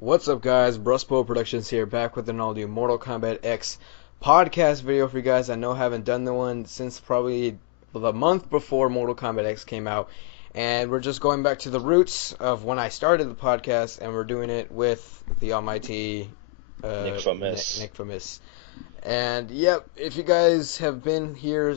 What's up, guys? BruskPoetYT Productions here, back with an all-new Mortal Kombat X podcast video for you guys. I know I haven't done the one since probably the month before Mortal Kombat X came out, and we're just going back to the roots of when I started the podcast, and we're doing it with the almighty Nick Famis. And yep, if you guys have been here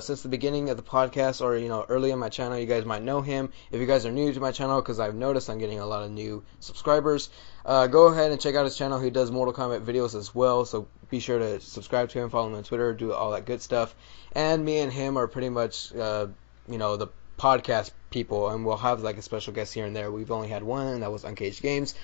since the beginning of the podcast, or early on my channel, you guys might know him. If you guys are new to my channel, because I've noticed I'm getting a lot of new subscribers, go ahead and check out his channel. He does Mortal Kombat videos as well, so be sure to subscribe to him, follow him on Twitter, do all that good stuff. And me and him are pretty much the podcast people, and we'll have like a special guest here and there. We've only had one, and that was Uncaged Games,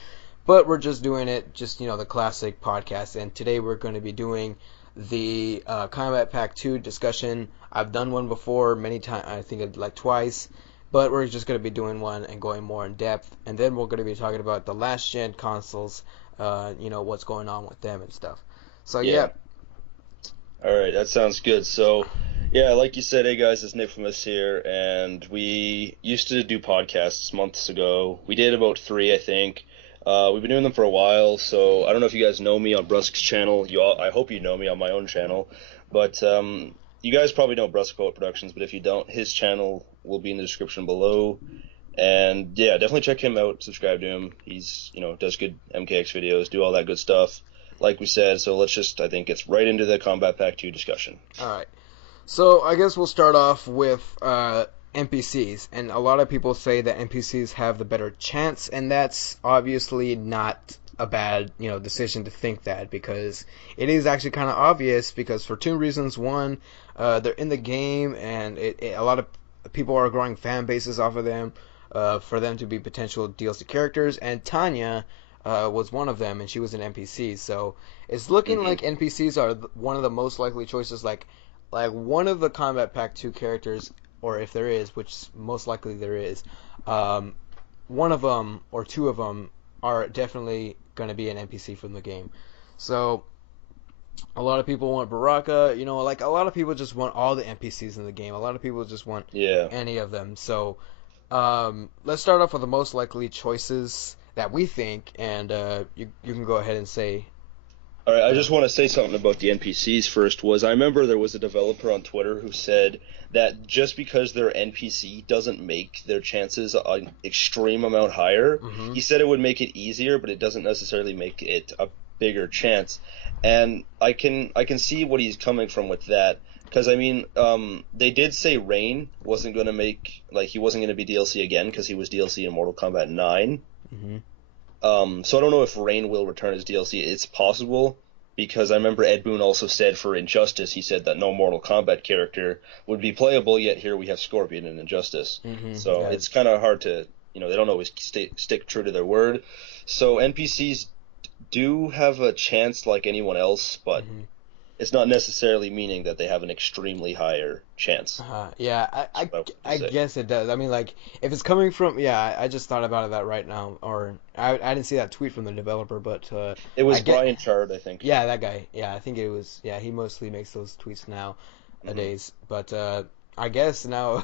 but we're just doing it the classic podcast. And today we're going to be doing the Combat Pack 2 discussion. I've done one before many times, I think like twice, but we're just going to be doing one and going more in depth, and then we're going to be talking about the last gen consoles, what's going on with them and stuff. So yeah. Alright, that sounds good. So yeah, like you said, hey guys, it's Nick from us here, and we used to do podcasts months ago. We did about 3, I think. We've been doing them for a while, so I don't know if you guys know me on Brusk's channel. I hope you know me on my own channel, but you guys probably know BruskPoetYT Productions, but if you don't, his channel will be in the description below. And yeah, definitely check him out, subscribe to him. He's, does good MKX videos, do all that good stuff, like we said. So let's just, I think, get right into the Combat Pack 2 discussion. Alright, so I guess we'll start off with NPCs, and a lot of people say that NPCs have the better chance, and that's obviously not a bad decision to think that, because it is actually kind of obvious, because for 2 reasons. One, they're in the game, and a lot of people are growing fan bases off of them, for them to be potential DLC characters, and Tanya was one of them, and she was an NPC, so it's looking like NPCs are one of the most likely choices. Like one of the Combat Pack 2 characters, or if there is, which most likely there is, one of them or 2 of them are definitely going to be an NPC from the game. So a lot of people want Baraka, like a lot of people just want all the NPCs in the game. A lot of people just want any of them. So let's start off with the most likely choices that we think, and you can go ahead and say. All right, I just want to say something about the NPCs first. I remember there was a developer on Twitter who said that just because they're NPC doesn't make their chances an extreme amount higher. He said it would make it easier, but it doesn't necessarily make it a bigger chance. And I can see what he's coming from with that, because I mean, they did say Rain wasn't going to he wasn't going to be DLC again, because he was DLC in Mortal Kombat 9. So I don't know if Rain will return as DLC. It's possible, because I remember Ed Boon also said for Injustice, he said that no Mortal Kombat character would be playable, yet here we have Scorpion in Injustice. So it's kind of hard to, they don't always stick true to their word. So NPCs do have a chance like anyone else, but it's not necessarily meaning that they have an extremely higher chance. Yeah, I guess it does. I mean, like, if it's coming from, I just thought about that right now, or I didn't see that tweet from the developer, but it was Brian Chard, I think. Yeah, that guy. Yeah, I think it was. Yeah, he mostly makes those tweets nowadays. But I guess now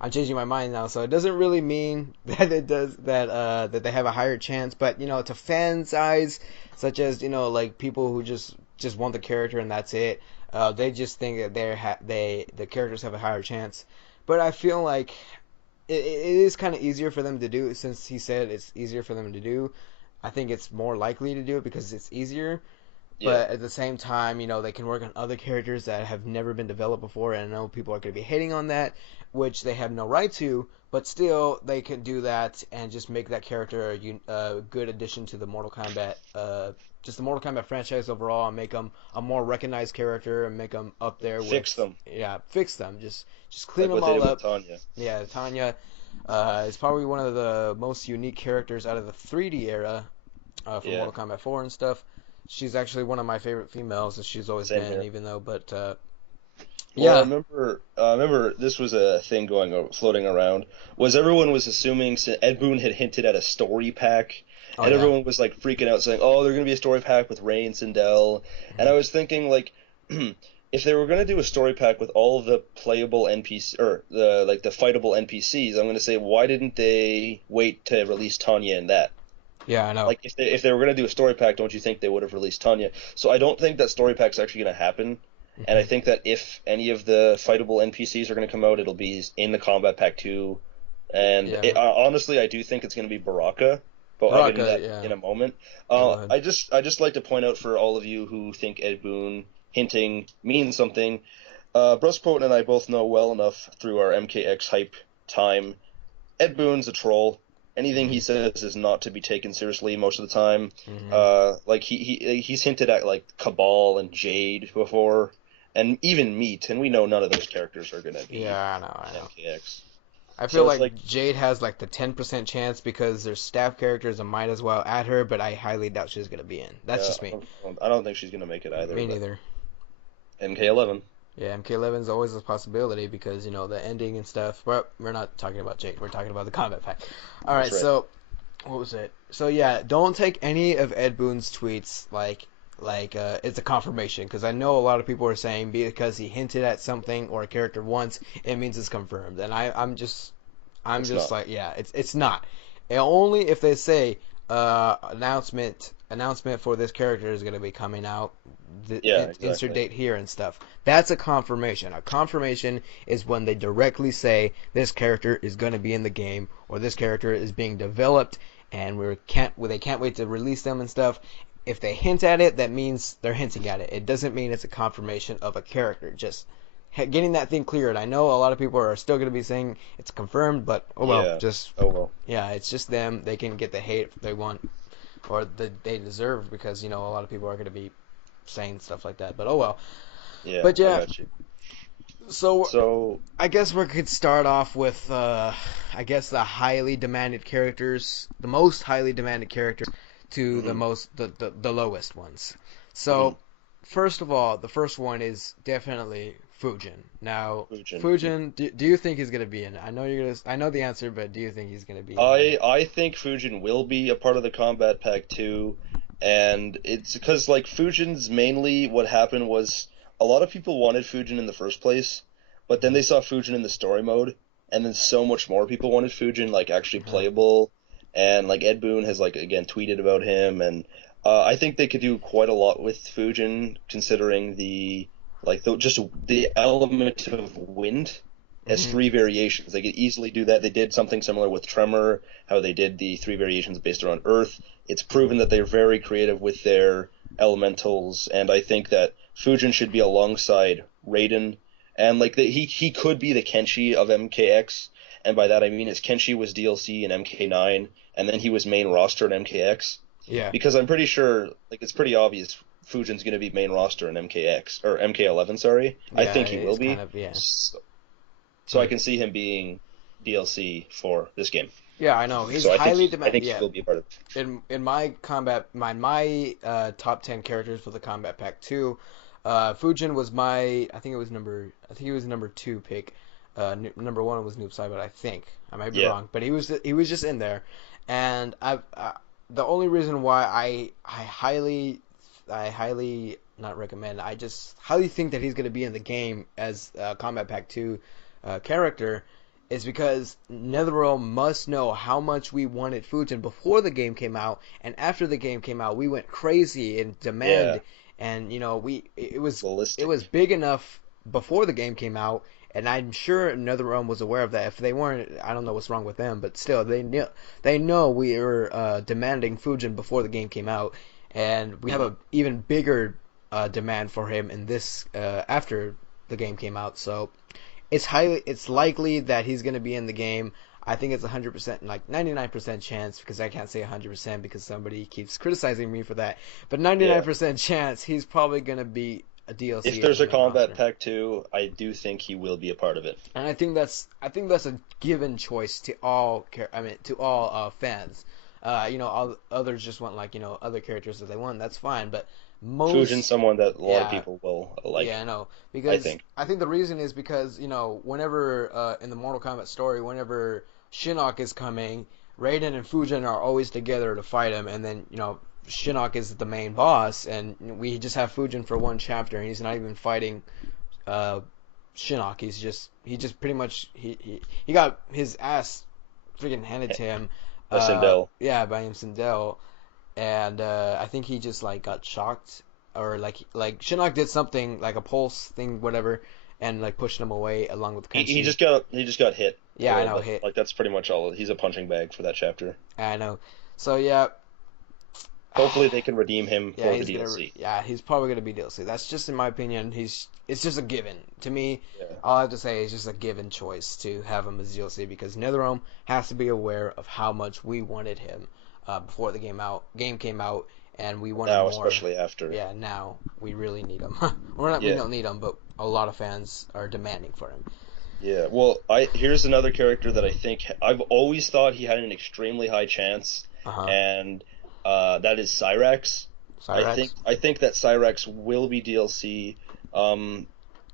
I'm changing my mind now, so it doesn't really mean that it does that they have a higher chance. But to fans' eyes, such as like people who just want the character and that's it. They just think that the characters have a higher chance. But I feel like it is kind of easier for them to do, since he said it's easier for them to do. I think it's more likely to do it because it's easier. Yeah. But at the same time, they can work on other characters that have never been developed before, and I know people are going to be hating on that, which they have no right to, but still, they could do that and just make that character a good addition to the Mortal Kombat, just the Mortal Kombat franchise overall, and make them a more recognized character, and make them up there with... Fix them. Yeah, fix them. Just clean them all up. Tanya. Yeah, Tanya is probably one of the most unique characters out of the 3D era, from Mortal Kombat 4 and stuff. She's actually one of my favorite females, and she's always been, here. Even though, but yeah. Well, I remember this was a thing floating around. Everyone was assuming Ed Boon had hinted at a story pack, and everyone was like freaking out, saying, "Oh, there's gonna be a story pack with Rey and Sindel." And I was thinking, like, if they were gonna do a story pack with all of the playable NPCs, or the fightable NPCs, I'm gonna say, why didn't they wait to release Tanya in that? Yeah, I know. Like if they were gonna do a story pack, don't you think they would have released Tanya? So I don't think that story pack's actually gonna happen. And I Hmm. think that if any of the fightable NPCs are gonna come out, it'll be in the Combat Pack 2. And Yeah, honestly, I do think it's gonna be Baraka, but I'll get into Baraka. that Yeah, in a moment. yeah. Go ahead. I just like to point out for all of you who think Ed Boon hinting means something. BruskPoetYT and I both know well enough through our MKX hype time. Ed Boon's a troll. Anything Hmm. he says is not to be taken seriously most of the time. Hmm. Like he's hinted at like Cabal and Jade before, and even Meat, and we know none of those characters are gonna be Yeah, I know. I in know. MKX. I feel So it's like like, Jade has like the 10% chance because there's staff characters and might as well add her, but I highly doubt she's gonna be in. That's yeah, just me. I don't think she's gonna make it either. Me But neither. MK11, Yeah, MK11 is always a possibility because you know the ending and stuff. But we're not talking about Jade. We're talking about the combat pack. All that's right, right. so what was it? So yeah, don't take any of Ed Boon's tweets it's a confirmation because I know a lot of people are saying because he hinted at something or a character once, it means it's confirmed, and I'm It's just not. like, yeah, it's not. And only if they say announcement for this character is going to be coming out, Yeah, insert exactly. date here and stuff. That's a confirmation. A confirmation is when they directly say this character is going to be in the game or this character is being developed and they can't wait to release them and stuff. If they hint at it, that means they're hinting at it. It doesn't mean it's a confirmation of a character. Just getting that thing cleared. I know a lot of people are still going to be saying it's confirmed, but oh well, Yeah. just Oh well. yeah, it's just them. They can get the hate they want or they deserve because you know a lot of people are going to be saying stuff like that. But oh well. Yeah, But I yeah, got you. so So, I guess we could start off with I guess the highly demanded characters, the most highly demanded characters to the hmm most the lowest ones. hmm So first of all, the first one is definitely Fujin. Now, Fujin. Fujin, do you think he's gonna be in it? I know the answer, but do you think he's gonna be in there? I think Fujin will be a part of the Combat Pack too, and it's because like Fujin's mainly what happened was a lot of people wanted Fujin in the first place, but then Hmm. they saw Fujin in the story mode, and then so much more people wanted Fujin like actually Uh-huh. playable, and like Ed Boon has like again tweeted about him, and I think they could do quite a lot with Fujin considering just the element of wind as Hmm. three variations. They could easily do that. They did something similar with Tremor, how they did the three variations based around Earth. It's Hmm. proven that they're very creative with their elementals, and I think that Fujin should be alongside Raiden, and he could be the Kenshi of MKX, and by that I mean his Kenshi was DLC in MK9, and then he was main roster in MKX, Yeah. because I'm pretty sure like it's pretty obvious Fujin's going to be main roster in MKX or MK11. Sorry, I Yeah, think he will it's kind be. of yeah. So I Hmm. can see him being DLC for this game. Yeah, I know. He's So highly I demanded. think he Yeah, will be a part of it. in my top 10 characters for the combat pack 2, Fujin was I think it was number 2 pick. Number 1 was Noob Saibot, I think. I might be Yeah. wrong, but he was just in there. And the only reason why I highly not recommend, I just highly think that he's going to be in the game as a combat pack 2 character is because NetherRealm must know how much we wanted Fujin before the game came out, and after the game came out, we went crazy in Yeah. demand, and you know it was Ballistic. big enough before the game came out, and I'm sure NetherRealm was aware of that. If they weren't, I don't know what's wrong with them, but still, they know we were demanding Fujin before the game came out, and we have hmm a even bigger demand for him in this after the game came out, so it's likely that he's going to be in the game. I think it's 100%, like 99% chance, because I can't say 100% because somebody keeps criticizing me for that. But Yeah. 99% chance he's probably going to be a If DLC in the there's a main Combat roster. Pack 2, I do think he will be a part of it. And I think that's a given choice to to all fans. You know, all others just want like, you know, other characters that they want. That's fine, but Fujin's most someone that a lot of yeah, people will yeah, I like, know. I Because think. I think the reason is because, you know, whenever in the Mortal Kombat story, whenever Shinnok is coming, Raiden and Fujin are always together to fight him, and then, you know, Shinnok is the main boss, and we just have Fujin for one chapter, and he's not even fighting uh, Shinnok. He just pretty much he got his ass freaking handed to him By Sindel. Yeah, by him Sindel, and I think he just like got shocked, or like Shinnok did something like a pulse thing, whatever, and like pushed him away along with He Kenshi. just got hit a Yeah, I little know, bit. hit. Like that's pretty much all. He's a punching bag for that chapter. I know. So yeah, Hopefully they can redeem him yeah, for the he's gonna. DLC. Yeah, he's probably gonna be DLC. That's just in my opinion. It's just a given to me. Yeah. All I have to say is just a given choice to have him as DLC because NetherRealm has to be aware of how much we wanted him before the game came out, and we wanted Now, more. especially after. Yeah, now we really need him. We Yeah. don't need him, but a lot of fans are demanding for him. Yeah. Well, here's another character that I think I've always thought he had an extremely high chance, and that is Cyrax. Cyrax? I think that Cyrax will be DLC.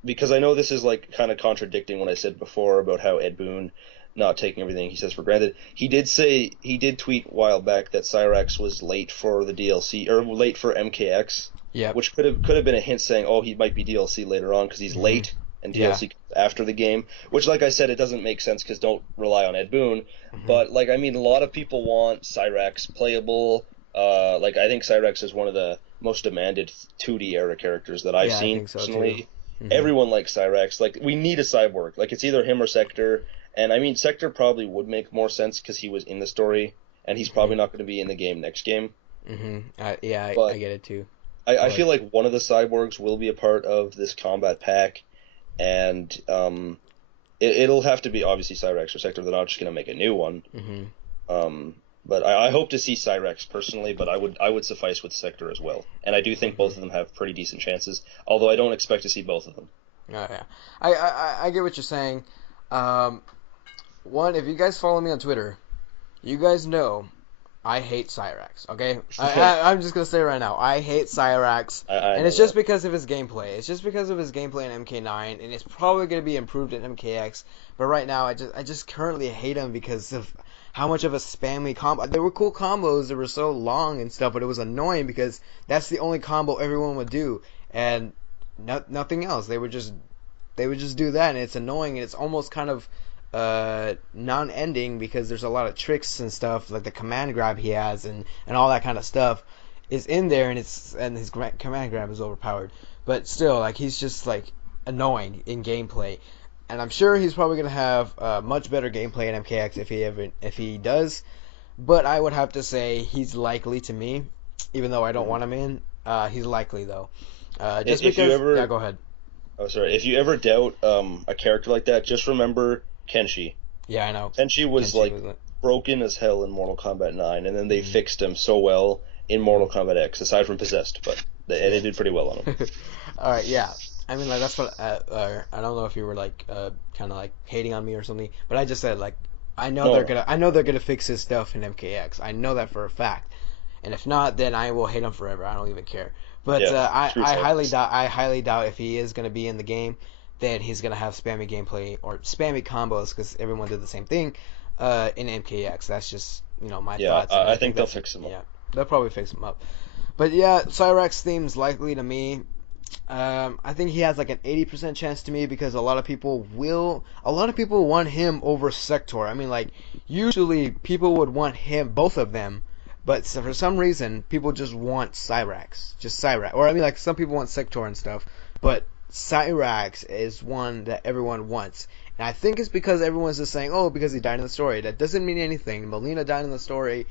Because I know this is like kind of contradicting what I said before about how Ed Boon not taking everything he says for granted. He did tweet a while back that Cyrax was late for the DLC or late for MKX. Yeah. Which could have been a hint saying, oh, he might be DLC later on because he's late and DLC comes after the game. Which, like I said, it doesn't make sense because don't rely on Ed Boon. But like I mean, a lot of people want Cyrax playable. Like I think Cyrax is one of the most demanded 2D era characters that I've seen personally. Everyone likes Cyrax. Like we need a cyborg. Like it's either him or Sector. And I mean, Sector probably would make more sense because he was in the story, and he's probably not going to be in the game next game. I get it too. I feel like one of the cyborgs will be a part of this combat pack, and it'll have to be obviously Cyrax or Sector. They're not just going to make a new one. But I hope to see Cyrax personally, but I would suffice with Sector as well. And I do think both of them have pretty decent chances, although I don't expect to see both of them. Oh, yeah. I get what you're saying. One, if you guys follow me on Twitter, you guys know I hate Cyrax, okay? I'm just going to say right now, I hate Cyrax, and it's just because of his gameplay. It's just because of his gameplay in MK9, and it's probably going to be improved in MKX, but right now I just currently hate him because of how much of a spammy combo. There were cool combos that were so long and stuff, but it was annoying because that's the only combo everyone would do, and nothing else. They would just do that, and it's annoying, and it's almost kind of non-ending because there's a lot of tricks and stuff, like the command grab he has and all that kind of stuff is in there, and his command grab is overpowered. But still, like, he's just like annoying in gameplay, and I'm sure he's probably gonna have much better gameplay in MKX if he does. But I would have to say he's likely to me, even though I don't want him in. He's likely though, just because. Yeah, go ahead. Oh, sorry. If you ever doubt a character like that, just remember Kenshi. Yeah, I know. Kenshi was broken as hell in Mortal Kombat 9, and then they fixed him so well in Mortal Kombat X, aside from Possessed, but they did pretty well on him. Alright, yeah. I mean, like, that's what, I don't know if you were, like, kind of, like, hating on me or something, but I just said, like, I know they're gonna fix his stuff in MKX. I know that for a fact. And if not, then I will hate him forever. I don't even care. But I highly doubt if he is going to be in the game, then he's going to have spammy gameplay or spammy combos because everyone did the same thing in MKX. That's just my thoughts. I think they'll fix him up. Yeah, they'll probably fix him up. But yeah, Cyrax seems likely to me. I think he has like an 80% chance to me because a lot of people want him over Sector. I mean, like, usually people would want him, both of them. But for some reason, people just want Cyrax. Just Cyrax. Or, I mean, like, some people want Sector and stuff. But Cyrax is one that everyone wants. And I think it's because everyone's just saying, oh, because he died in the story. That doesn't mean anything. Melina died in the story.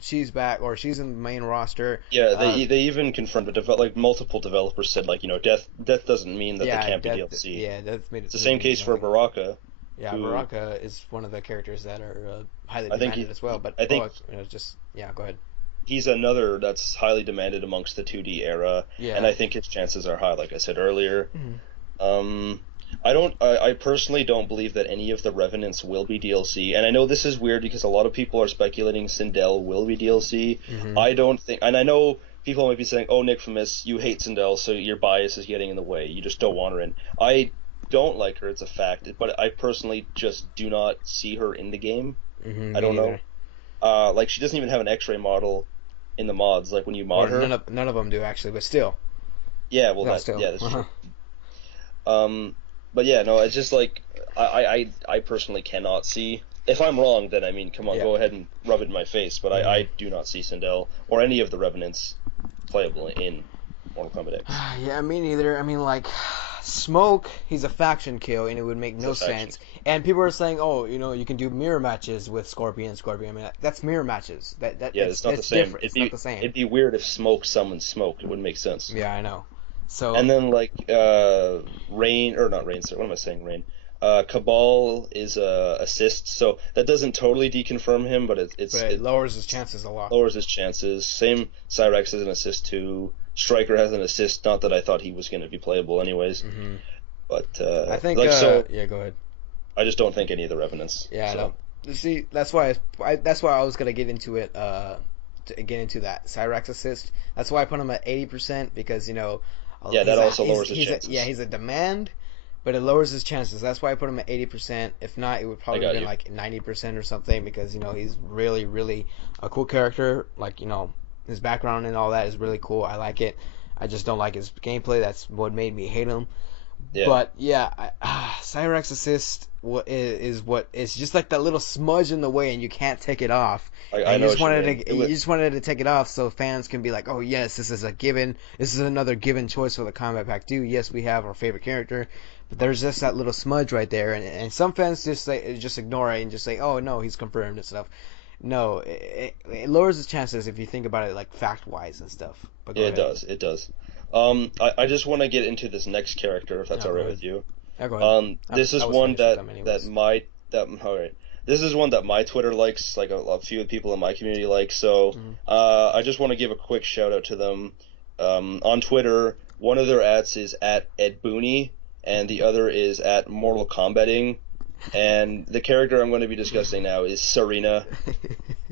She's back, or she's in the main roster. Yeah, they even confirmed it. Multiple developers said, death doesn't mean that they can't be DLC. Yeah, that's made it. It's the same case for Baraka. Yeah, Baraka is one of the characters that are highly demanded as well. But go ahead. He's another that's highly demanded amongst the 2D era, and I think his chances are high, like I said earlier. I personally don't believe that any of the Revenants will be DLC, and I know this is weird because a lot of people are speculating Sindel will be DLC. I don't think, and I know people might be saying, "Oh, Nick Famous, you hate Sindel, so your bias is getting in the way. You just don't want her in." I don't like her, it's a fact, but I personally just do not see her in the game. I don't know. She doesn't even have an X-ray model in the mods, like when you mod her. None of them do, actually, but still. Yeah, well, that's true. But yeah, no, it's just like, I personally cannot see if I'm wrong, then I mean, come on, Yeah. go ahead and rub it in my face. But Mhm. I do not see Sindel or any of the Revenants playable in Mortal Kombat X. Yeah, me neither. I mean, like, Smoke, he's a faction kill, and it would make It's no a faction. sense. And people are saying, oh, you can do mirror matches with Scorpion. I mean, that's mirror matches. Yeah, It's it's not the same. different. It's not the same. It'd be weird if Smoke summoned Smoke. It wouldn't make sense. Yeah, I know. So And then like Rain or not Rain, sorry, what am I saying? Rain. Cabal is assist, so that doesn't totally deconfirm him, but but it lowers his chances a lot. lowers his chances. Same Cyrax has an assist too. Striker has an assist. Not that I thought he was going to be playable anyways, Hmm. but I think. Yeah, go ahead. I just don't think any of the Revenants. Yeah, so. I know. See, that's why I was gonna get into it. To get into that Cyrax assist. That's why I put him at 80% because Yeah, that also lowers his he's chances. he's a demand, but it lowers his chances. That's why I put him at 80%. If not, it would probably have been like 90% or something because he's really really a cool character. Like his background and all that is really cool. I like it. I just don't like his gameplay. That's what made me hate him. Yeah. But yeah, Cyrax assist is what it's just like that little smudge in the way, and you can't take it off. I know You just wanted to take it off so fans can be like, oh yes, this is a given. This is another given choice for the Combat Pack 2. Yes, we have our favorite character, but there's just that little smudge right there, and some fans just ignore it and just say, oh no, he's confirmed and stuff. No, it lowers the chances if you think about it like fact wise and stuff. But Yeah, it does. It does. I just want to get into this next character, if that's Oh, all go right ahead. with you. Yeah, go ahead. This is I was one finished with that them anyways. all right. This is one that my Twitter likes, like a few people in my community like. So, Mhm. I just want to give a quick shout out to them. On Twitter, one of their @s is at Ed Booney, and the other is at Mortal Kombating. And the character I'm going to be discussing now is Serena.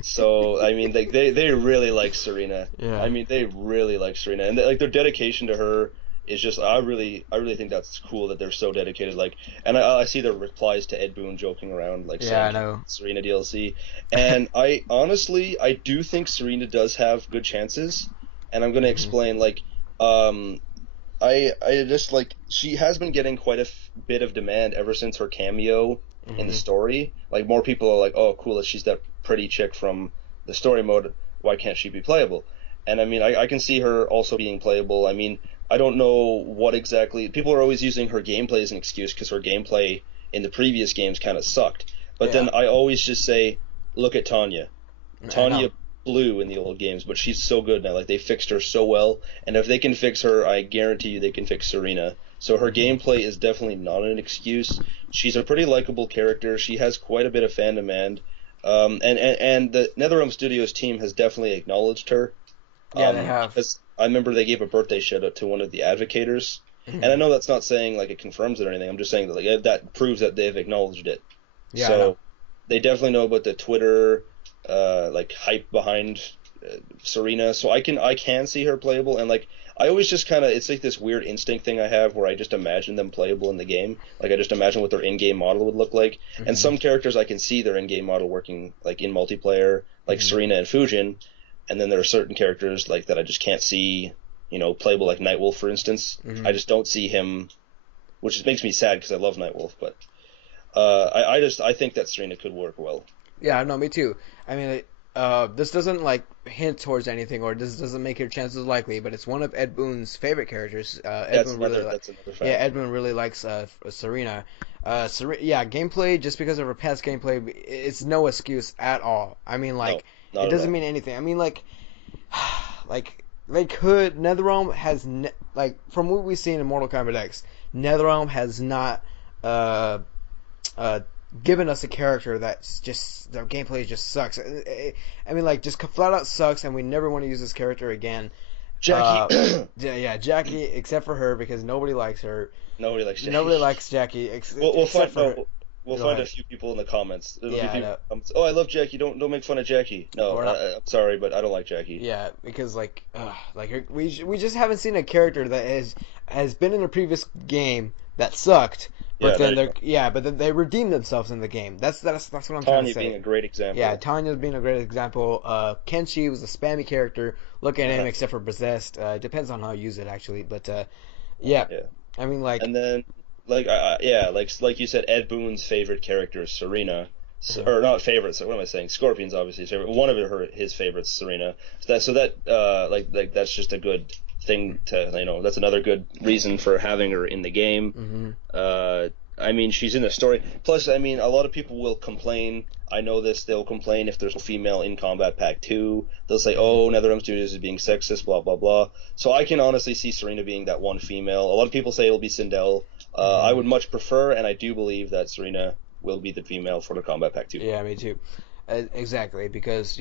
So I mean, they really like Serena. Yeah. I mean, they really like Serena, and like their dedication to her is just I really think that's cool that they're so dedicated. Like, and I see their replies to Ed Boon joking around like Yeah, I saying know. Serena DLC, and I honestly I do think Serena does have good chances, and I'm going to Mhm. explain like I just like she has been getting quite a bit of demand ever since her cameo in the Mhm. story. Like more people are like, oh, cool, she's that pretty chick from the story mode. Why can't she be playable? And I mean, I can see her also being playable. I mean, I don't know what exactly. People are always using her gameplay as an excuse because her gameplay in the previous games kind of sucked. But then Yeah. I always just say, look at Tanya. I Tanya know. blew in the old games, but she's so good now. Like they fixed her so well, and if they can fix her, I guarantee you they can fix Serena. So her gameplay is definitely not an excuse. She's a pretty likable character. She has quite a bit of fan demand. And the NetherRealm Studios team has definitely acknowledged her. Yeah, they have. Because I remember they gave a birthday shout out to one of the advocators. And I know that's not saying like it confirms it or anything. I'm just saying that like that proves that they've acknowledged it. Yeah, I So know. they definitely know about the Twitter like hype behind Serena. So I can see her playable, and like I always just kind of it's like this weird instinct thing I have where I just imagine them playable in the game. Like I just imagine what their in-game model would look like. And some characters I can see their in-game model working like in multiplayer, like Serena and Fujin. And then there are certain characters like that I just can't see, playable, like Nightwolf, for instance. I just don't see him, which makes me sad because I love Nightwolf. But I think that Serena could work well. Yeah, no, me too. I mean, this doesn't like hint towards anything, or this doesn't make your chances likely, but it's one of Ed Boon's favorite characters. That's another fact. Yeah, Ed Boon really likes Serena. Yeah, gameplay just because of her past gameplay, it's no excuse at all. I mean, like not it at doesn't all. mean anything. I mean, like they could. NetherRealm has like from what we've seen in Mortal Kombat X, NetherRealm has not given us a character that's just their gameplay just sucks. I mean, like just flat out sucks, and we never want to use this character again. Jackie. Yeah, Jackie, except for her because nobody likes her. Nobody likes Jackie. Nobody likes Jackie. We'll except find for her. we'll Go find ahead. a few people in the comments. There'll Yeah, be I people know. in the comments, oh, I love Jackie. Don't make fun of Jackie. No, We're not- I'm sorry, but I don't like Jackie. Yeah, because we just haven't seen a character that has been in a previous game that sucked. But then they redeemed themselves in the game. That's what I'm trying to Tanya say. being a great example. Yeah, Tanya's being a great example. Kenshi was a spammy character. Look at him, except for possessed. Depends on how you use it actually, but yeah. I mean, like, And then like like you said, Ed Boon's favorite character is Serena. or not favorites. What am I saying? Scorpion's obviously his favorite. One of his favorites, Serena. Like that's just a good thing to That's another good reason for having her in the game. I mean, she's in the story. Plus, I mean, a lot of people will complain. I know this. They'll complain if there's a female in Combat Pack 2. They'll say, "Oh, NetherRealm Studios is being sexist," blah blah blah. So I can honestly see Serena being that one female. A lot of people say it'll be Sindel. I would much prefer, and I do believe that Serena will be the female for the Combat Pack 2. Yeah, me too. Exactly, because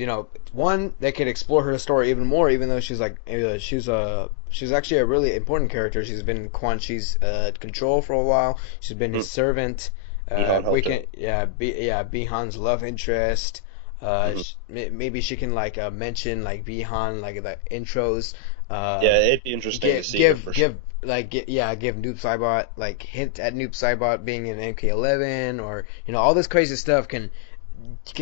one, they could explore her story even more, even though she's actually a really important character. She's been Quan Chi's control for a while. She's been his servant. Bihan's love interest. Maybe she can mention Bihan the intros. It'd be interesting to see. Give Noob Saibot hint at Noob Saibot being in MK11, or all this crazy stuff can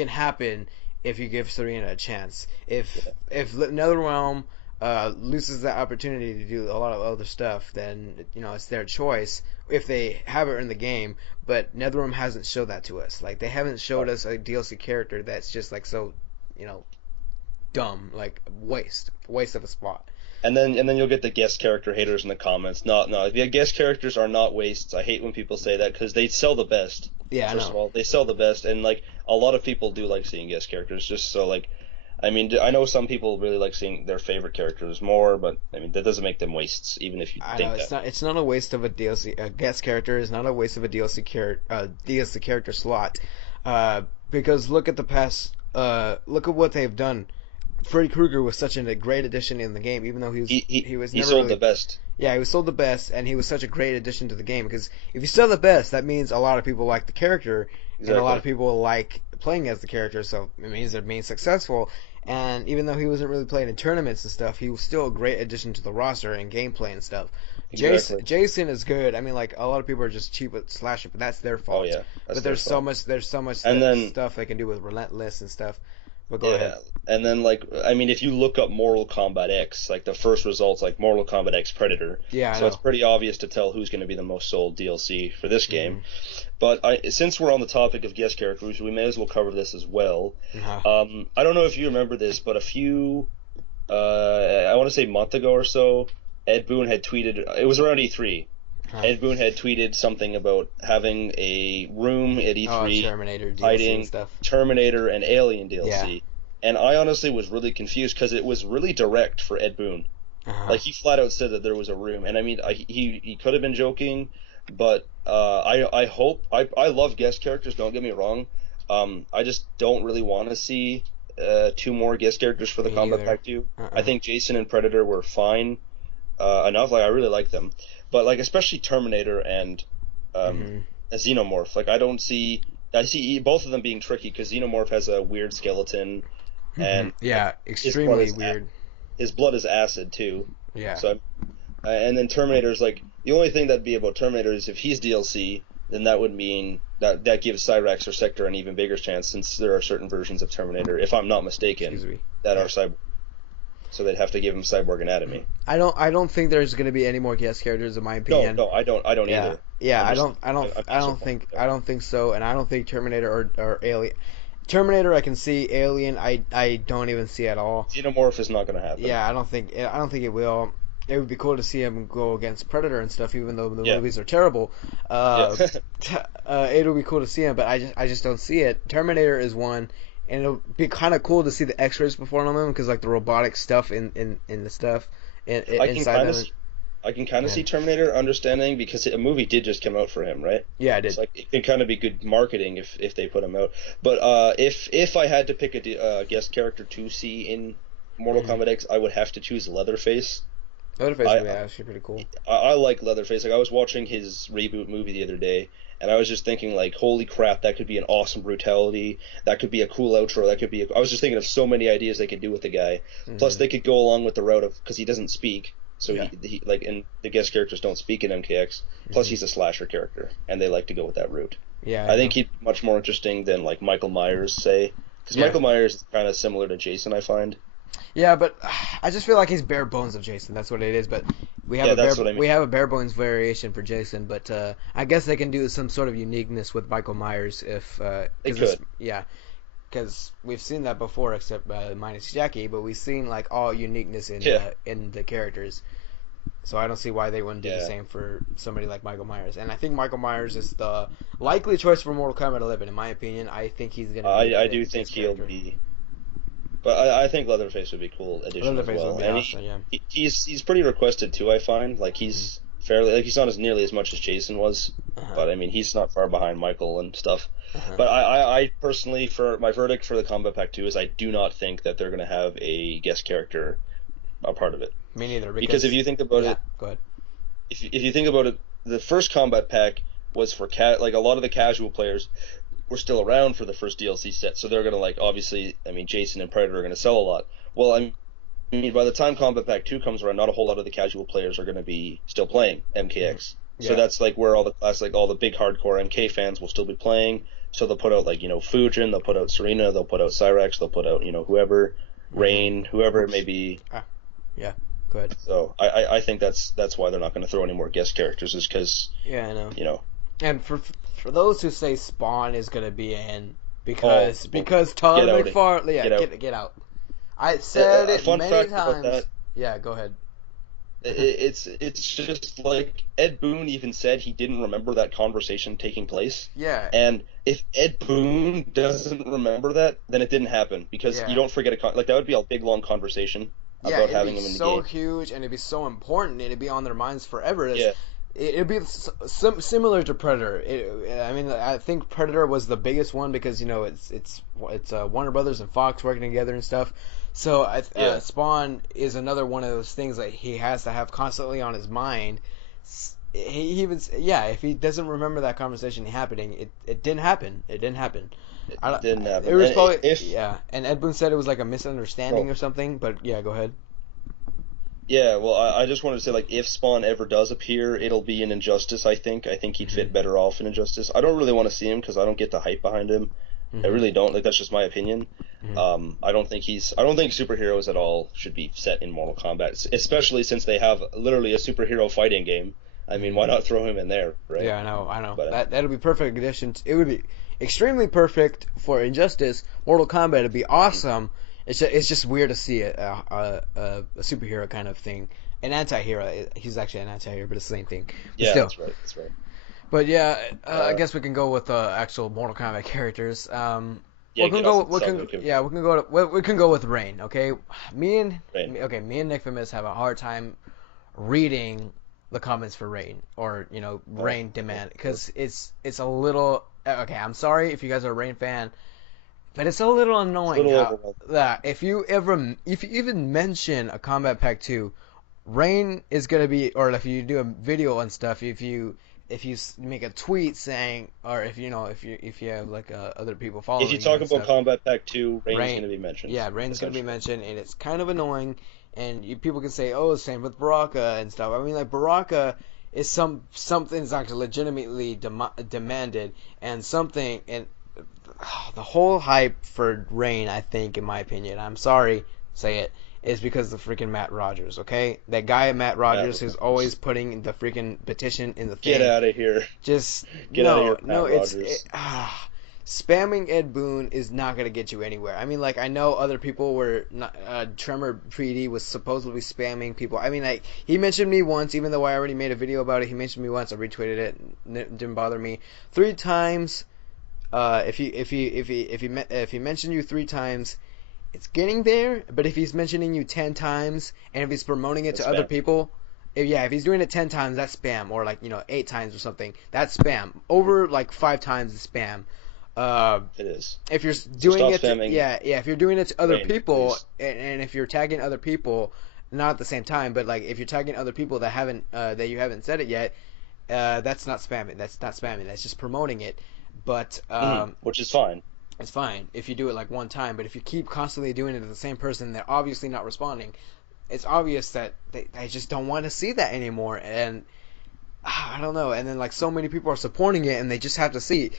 happen if you give Serena a chance. If NetherRealm loses that opportunity to do a lot of other stuff, then it's their choice if they have her in the game. But NetherRealm hasn't showed that to us. They haven't showed us a DLC character that's just so dumb, waste of a spot. And then you'll get the guest character haters in the comments. No, the guest characters are not wastes. I hate when people say that because they sell the best. Yeah, First of all, they sell the best, and a lot of people do like seeing guest characters. Just so I mean, I know some people really like seeing their favorite characters more, but I mean that doesn't make them wastes, even if you think that. It's not a waste of a DLC. A guest character is not a waste of a DLC character slot. Because look at the past. Look at what they've done. Freddy Krueger was such a great addition in the game, even though he sold the best. Yeah, he was sold the best, and he was such a great addition to the game. Because if you sell the best, that means a lot of people like the character, and a lot of people like playing as the character. So it means they're being successful. And even though he wasn't really playing in tournaments and stuff, he was still a great addition to the roster and gameplay and stuff. Exactly. Jason is good. I mean, a lot of people are just cheap with Slasher, but that's their fault. Oh yeah, but there's so much stuff they can do with Relentless and stuff. But go ahead. And then I mean, if you look up Mortal Kombat X, the first results Mortal Kombat X Predator. Yeah. So it's pretty obvious to tell who's going to be the most sold DLC for this game. But since we're on the topic of guest characters, we may as well cover this as well. I don't know if you remember this, but a few, I want to say a month ago or so, Ed Boon had tweeted. It was around E3. Ed Boon had tweeted something about having a room at E3 Terminator DLC hiding and stuff. Terminator and Alien DLC. Yeah. And I honestly was really confused because it was really direct for Ed Boon. He flat out said that there was a room, and I mean, he could have been joking, but I hope I love guest characters. Don't get me wrong. I just don't really want to see 2 more guest characters for the Combat Pack 2. I think Jason and Predator were fine enough. I really like them, but especially Terminator and a Xenomorph. I see both of them being tricky because Xenomorph has a weird skeleton. And extremely weird. His blood is acid too. Yeah. So, and then Terminator's the only thing that'd be about Terminator is if he's DLC, then that would mean that gives Cyrax or Sector an even bigger chance, since there are certain versions of Terminator, if I'm not mistaken, that are cyborg. So they'd have to give him cyborg anatomy. I don't think there's going to be any more guest characters, in my opinion. No, I don't either. Yeah, I don't think so, and I don't think Terminator or Alien. Terminator I can see. Alien I don't even see at all. Xenomorph is not going to happen. Yeah, I don't think it will. It would be cool to see him go against Predator and stuff, even though the movies are terrible. It would be cool to see him, but I just don't see it. Terminator is one, and it'll be kind of cool to see the X-rays performed on them, because the robotic stuff in the stuff inside them. I can kind of see Terminator understanding, because a movie did just come out for him, right? Yeah, it did. So it can kind of be good marketing if they put him out. But if I had to pick a guest character to see in Mortal Kombat X, I would have to choose Leatherface. Leatherface would be actually pretty cool. I like Leatherface. I was watching his reboot movie the other day, and I was just thinking, holy crap, that could be an awesome brutality. That could be a cool outro. I was just thinking of so many ideas they could do with the guy. Plus, they could go along with the route of, because he doesn't speak. So he and the guest characters don't speak in MKX. Plus, he's a slasher character, and they like to go with that route. Yeah, I think he'd be much more interesting than Michael Myers, say, because Michael Myers is kind of similar to Jason, I find. Yeah, but I just feel like he's bare bones of Jason. That's what it is. But We have Yeah, a bare that's what I mean. we have a bare bones variation for Jason, but I guess they can do some sort of uniqueness with Michael Myers if They because could. yeah, because we've seen that before, except minus Jackie, but we've seen like all uniqueness Yeah, in the characters. So I don't see why they wouldn't do the yeah. same for somebody like Michael Myers. And I think Michael Myers is the likely choice for Mortal Kombat 11, in my opinion. I think he's gonna be I the do think best he'll character. be, but I think Leatherface would be a cool addition as Leatherface would well. be And awesome, yeah. he's pretty requested too. I find like Hmm. he's not as nearly as much as Jason was, Uh huh. but I mean he's not far behind Michael and stuff. Uh huh. But I personally, for my verdict for the Combat Pack 2 is I do not think that they're gonna have a guest character a part of it. Me neither, Because if because you think about yeah. it, Go ahead. if you think about it, the first Combat Pack was for like a lot of the casual players were still around for the first DLC set, so they're gonna like obviously. I mean, Jason and Predator are gonna sell a lot. Well, I mean, by the time Combat Pack 2 comes around, not a whole lot of the casual players are gonna be still playing MKX. So Yeah. that's like where all the classic, all the big hardcore MK fans will still be playing. So they'll put out like Fujin, they'll put out Serena, they'll put out Cyrax, they'll put out whoever, Mm-hmm. Rain, whoever it may Oops. be. Ah. Yeah. Go ahead. So I think that's why they're not going to throw any more guest characters is because Yeah, I know. you know And for those who say Spawn is gonna be in oh because Todd get out McFarlane, yeah, get out. get out. I said A it fun many fact about times. that, Yeah, go ahead. it's just like Ed Boon even said he didn't remember that conversation taking place. Yeah, And if Ed Boon doesn't remember that, then it didn't happen because you yeah, don't forget like that would be a big long conversation yeah. about It'd having be him in the so game. huge, and it'd be so important, and it'd be on their minds forever. Yeah, It'd be similar to Predator. I mean, I think Predator was the biggest one because it's Warner Brothers and Fox working together and stuff. So yeah. Spawn is another one of those things that he has to have constantly on his mind. He even yeah, if he doesn't remember that conversation happening, it didn't happen. It didn't happen. It didn't It happen. was And probably if yeah. And Ed Boon said it was like a oh, misunderstanding or something. But yeah, go ahead. yeah, well, I just wanted to say, like, if Spawn ever does appear, it'll be in Injustice, I think. I think he'd Hmm. fit better off in Injustice. I don't really want to see him because I don't get the hype behind him. I Hmm. really don't. Like, that's just my opinion. Hmm. I don't think superheroes at all should be set in Mortal Kombat, especially since they have literally a superhero fighting game. I mean, why not throw him in there, right? Yeah, I know. But That'll be perfect addition. It would be extremely perfect for Injustice. Mortal Kombat would be awesome. It's just weird to see a superhero kind of thing. An anti-hero. He's actually an anti-hero, but it's the same thing. But yeah, still. that's right. That's right. But yeah, I Uh, guess we can go with actual Mortal Kombat characters. yeah, We can get go. off the subject. Yeah, we can go with Rain. Okay, Right. me and Nickfamus have a hard time reading the comments for Rain or Oh, Rain oh, demand oh. because it's a little okay. I'm sorry if you guys are a Rain fan, but it's a little It's a annoying little how overwhelming. that if you even mention a Combat Pack 2, Rain is gonna be, or if you do a video and stuff, if you make a tweet saying, or if you have like other people If you following you talk and about stuff, Combat Pack 2, Rain's Rain, going to be mentioned, yeah, Rain's gonna be essentially. mentioned, and it's kind of annoying. And people can say, "Oh, same with Baraka and stuff." I mean, like Baraka is something's actually legitimately demanded, and something, and the whole hype for Rain, I think, in my opinion, I'm sorry, say it, is because of freaking Matt Rogers. Okay, that guy Matt Matt Rogers who's always Rogers. putting the freaking petition in the Get thing. out of here. Just Get out of here, no, Matt it's Rogers. spamming Ed Boon is not gonna get you anywhere. I mean, like I know other people were not. Tremor 3D was supposedly spamming people. I mean, like he mentioned me once, even though I already made a video about it. He mentioned me once. I retweeted it. Didn't bother me. 3 times. If he mentioned you 3 times, it's getting there. But if he's mentioning you 10 times, and if he's promoting it That's to other spam. people, if he's doing it 10 times, that's spam. Or like 8 times or something, that's spam. Over like 5 times is spam. Uh, It is. if you're So doing stop it, spamming if you're doing it to other Rain, people, please. and if you're tagging other people, not at the same time, but like if you're tagging other people that you haven't said it yet, that's not spamming. That's not spamming. That's just promoting it. But Which is fine. it's fine if you do it like one time. But if you keep constantly doing it to the same person, they're obviously not responding. It's obvious that they just don't want to see that anymore. And I don't know. And then like so many people are supporting it, and they just have to see.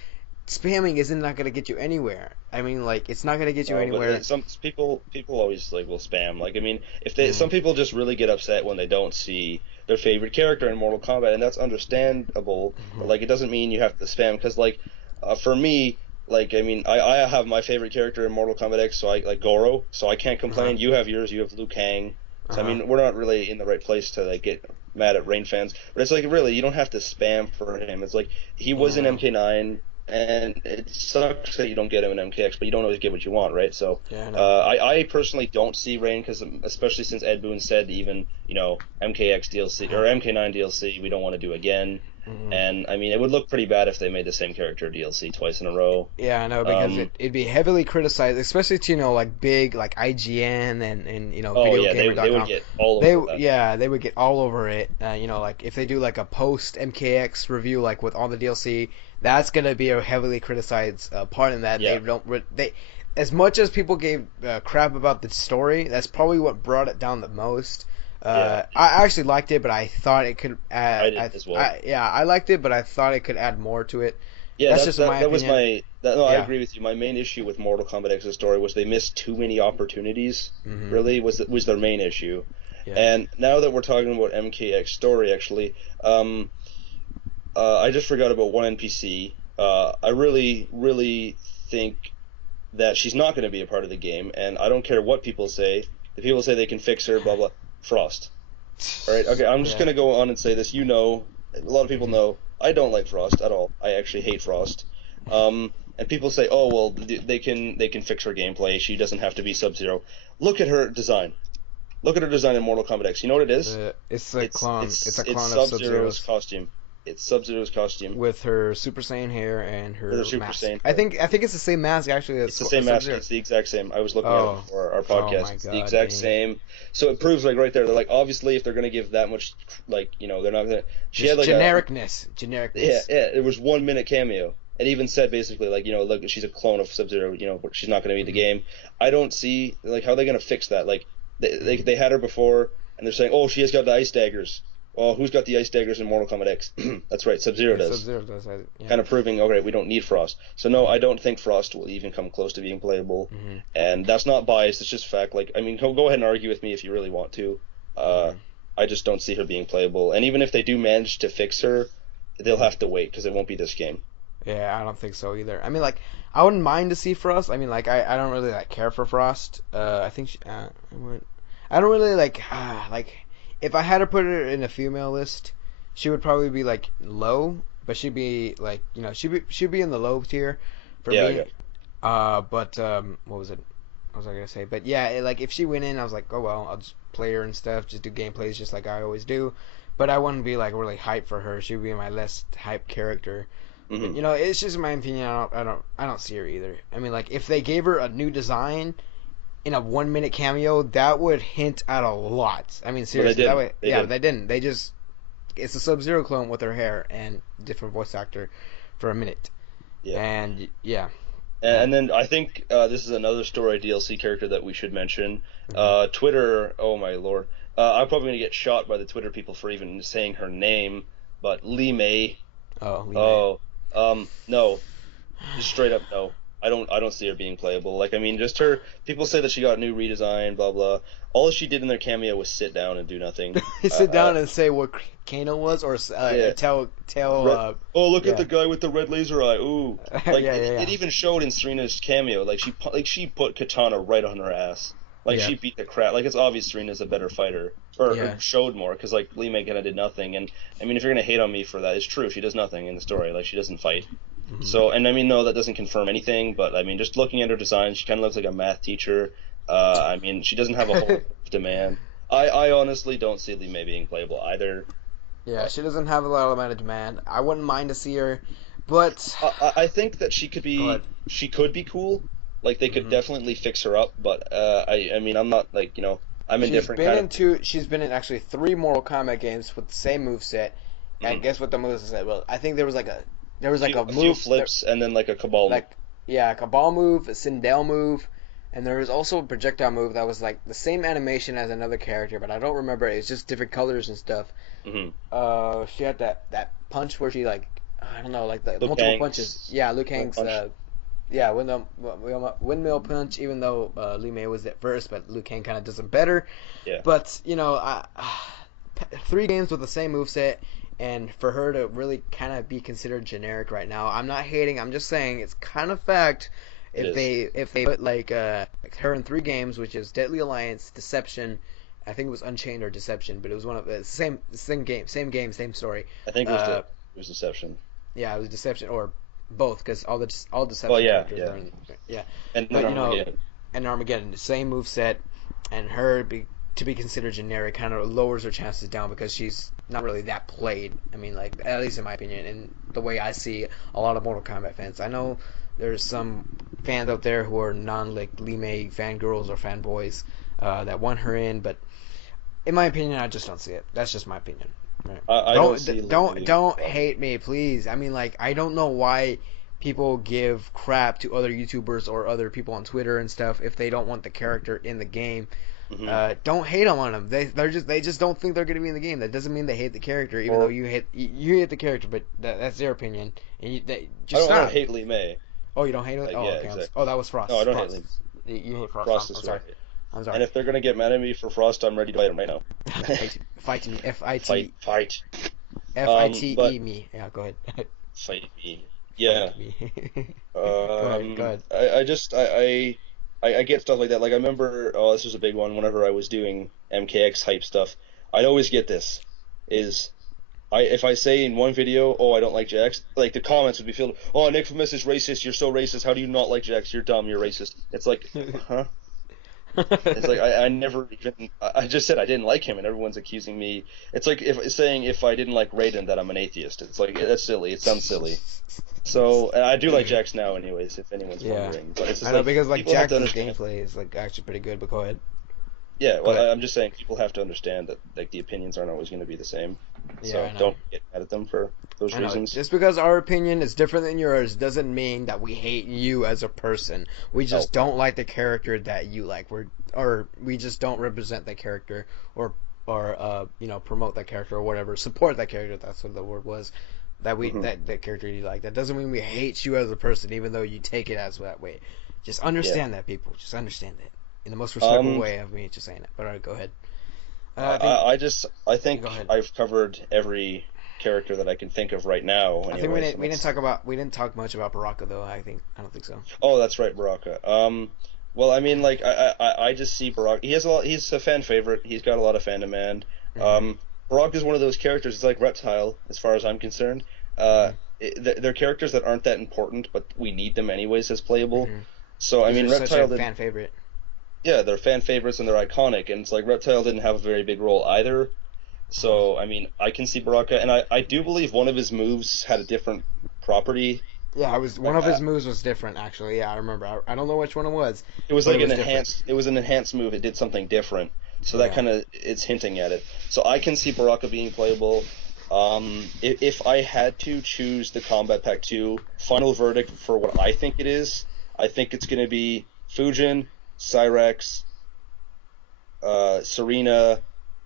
Spamming isn't not going to get you anywhere. I mean, like it's not going to get you No, but anywhere. some people always like will spam. Like I mean, if they Mm. some people just really get upset when they don't see their favorite character in Mortal Kombat, and that's understandable. But like, it doesn't mean you have to spam because like, for me, like, I mean, I have my favorite character in Mortal Kombat X, so I like Goro, so I can't complain. You have yours, you have Liu Kang. So I mean, we're not really in the right place to like get mad at Rain fans, but it's like really you don't have to spam for him. It's like he was in MK9, and it sucks that you don't get him in MKX, but you don't always get what you want, right? So I personally don't see Rain because especially since Ed Boon said even MKX DLC or MK9 DLC we don't want to do again. And I mean, it would look pretty bad if they made the same character DLC twice in a row. Yeah, I know, because it'd be heavily criticized, especially to like big like IGN and VideoGamer.com. They would get all over that. Yeah, they would get all over it. Like if they do like a post MKX review like with all the DLC, that's gonna be a heavily criticized part in that. They as much as people gave crap about the story, that's probably what brought it down the most. I actually liked it, but I thought it could add. I did as well. I liked it, but I thought it could add more to it. Yeah, that's just my opinion. I agree with you. My main issue with Mortal Kombat X's story was they missed too many opportunities. Really, was their main issue. Yeah. And now that we're talking about MKX story, actually, I just forgot about one NPC. I really, really think that she's not going to be a part of the game, and I don't care what people say. The people say they can fix her, blah blah. Frost. All right. Okay. I'm just gonna go on and say this. A lot of people know I don't like Frost at all. I actually hate Frost. And people say, oh well, they can fix her gameplay. She doesn't have to be Sub-Zero. Look at her design. Look at her design in Mortal Kombat X. You know what it is? It's a clone. It's a clone of Sub-Zero's costume. It's Sub-Zero's costume with her Super Saiyan hair and her Super mask. Saiyan. I think it's the same mask actually. It's the same mask. It's the exact same. I was looking at it for our podcast. My it's God, the exact same. So it proves like right there. They're like obviously if they're gonna give that much they're not gonna. She had like genericness. Yeah. It was 1 minute cameo. It even said basically like look, she's a clone of Sub-Zero. But she's not gonna be in the game. I don't see like how they're gonna fix that. Like they had her before and they're saying she has got the ice daggers. Well, who's got the ice daggers in Mortal Kombat X? That's right, Sub-Zero does. Sub-Zero does. Kind of proving, okay, we don't need Frost. So no, I don't think Frost will even come close to being playable. And that's not biased, it's just fact. Like, I mean, go ahead and argue with me if you really want to. I just don't see her being playable. And even if they do manage to fix her, they'll have to wait because it won't be this game. Yeah, I don't think so either. I mean, like, I wouldn't mind to see Frost. I mean, like, I don't really care for Frost. I think I don't really like. If I had to put her in a female list, she would probably be like low, but she'd be like she'd be in the low tier for me. What was it? What was I gonna say? But yeah, like if she went in, I was like, oh well, I'll just play her and stuff, just do gameplays just like I always do. But I wouldn't be like really hyped for her. She'd be my less hyped character. But, it's just my opinion. I don't see her either. I mean, like if they gave her a new design in a 1 minute cameo, that would hint at a lot. I mean, seriously, they didn't. They just it's a Sub-Zero clone with her hair and different voice actor for a minute. Yeah. And yeah. And then I think this is another story DLC character that we should mention. Twitter, oh my lord. I'm probably going to get shot by the Twitter people for even saying her name, but Li Mei. No. Just straight up no. I don't see her being playable. Like, I mean, just her. People say that she got a new redesign, blah blah. All she did in their cameo was sit down and do nothing. Sit down and say what Kano was, or tell. Look at the guy with the red laser eye. Ooh, like it even showed in Serena's cameo. Like she put Katana right on her ass. Like she beat the crap. Like it's obvious Serena's a better fighter, or showed more because like Li Mei kind of did nothing. And I mean, if you're gonna hate on me for that, it's true. She does nothing in the story. Like she doesn't fight. So, and I mean, no, that doesn't confirm anything, but I mean, just looking at her design, she kind of looks like a math teacher. I mean, she doesn't have a whole demand. I honestly don't see Li Mei being playable either. Yeah, she doesn't have a lot of demand. I wouldn't mind to see her, but I think that she could be cool. Like they could definitely fix her up, but I mean, I'm not like I'm indifferent. She's been in actually 3 Mortal Kombat games with the same moveset, and guess what the moves said? Well, I think there was a few flips and then like a Cabal move. A Cabal move, a Sindel move, and there was also a projectile move that was like the same animation as another character, but I don't remember it. It's just different colors and stuff. She had that punch where she like I don't know, like the multiple punches. Yeah, Liu Kang's windmill punch. Even though Li Mei was at first, but Liu Kang kind of does it better. Yeah. But 3 games with the same moveset, and for her to really kind of be considered generic right now. I'm not hating. I'm just saying it's kind of fact. If they put like her in 3 games, which is Deadly Alliance, Deception, I think it was Unchained or Deception, but it was one of the same game, same story. I think it was Deception. Yeah, it was Deception or both, because all Deception Well, yeah, characters are in, yeah. And But then Armageddon. And Armageddon, the same move set, and her to be considered generic kind of lowers her chances down because she's not really that played. I mean, like, at least in my opinion, and the way I see a lot of Mortal Kombat fans. I know there's some fans out there who are like Lime fangirls or fanboys that want her in, but in my opinion, I just don't see it. That's just my opinion. Right. Don't hate me, please. I mean, like, I don't know why people give crap to other YouTubers or other people on Twitter and stuff if they don't want the character in the game. Don't hate on them. They just don't think they're going to be in the game. That doesn't mean they hate the character, even though you hate the character. But that's their opinion. And I don't hate Lee May. Oh, you don't hate it? Like, oh, yeah, okay. exactly. Oh, that was Frost. No, I don't Frost. hate Lee. You hate Frost. Frost I'm is sorry. right. I'm sorry. And if they're gonna get mad at me for Frost, I'm ready to fight him right now. Fight me. Fight. F-I-T-E me. Yeah, go ahead. Fight me. Yeah. Go ahead. I get stuff like that. Like, I remember, this was a big one. Whenever I was doing MKX hype stuff, I'd always get this. If I say in one video, I don't like Jax, like, the comments would be filled, Nick Famous is racist, you're so racist, how do you not like Jax, you're dumb, you're racist. It's like, huh? It's like, I never even, I just said I didn't like him, and everyone's accusing me. It's like saying if I didn't like Raiden that I'm an atheist. It's like, that's silly, it sounds silly. So, and I do like Jax now anyways, if anyone's wondering. But it's just, I know, because, like, Jax's gameplay gameplay is, like, actually pretty good, but go ahead. Yeah, well, I'm just saying people have to understand that, like, the opinions aren't always going to be the same. Yeah, so don't get mad at them for those reasons. Just because our opinion is different than yours doesn't mean that we hate you as a person. We just don't like the character that you like. We just don't represent that character or promote that character or whatever, support that character. That's what the word was. That character you like. That doesn't mean we hate you as a person, even though you take it as that way. Just understand that, people. Just understand it in the most respectful way of me just saying it. But alright, go ahead. I think I've covered every character that I can think of right now. I think we didn't talk much about Baraka though. I don't think so. Oh, that's right, Baraka. Well, I mean, like, I just see Baraka. He's a fan favorite. He's got a lot of fandom, man. Baraka is one of those characters. It's like Reptile, as far as I'm concerned. They're characters that aren't that important, but we need them anyways as playable. So I mean, Reptile such a fan favorite. Yeah, they're fan favorites and they're iconic, and it's like Reptile didn't have a very big role either. So, I mean, I can see Baraka, and I do believe one of his moves had a different property. Yeah, one of his moves was different, actually. Yeah, I remember. I don't know which one it was. It was like an enhanced. It was an enhanced move. It did something different. So that kind of it's hinting at it. So I can see Baraka being playable. If I had to choose the Kombat Pack 2 final verdict for what I think it is, I think it's going to be Fujin, Cyrax, Serena,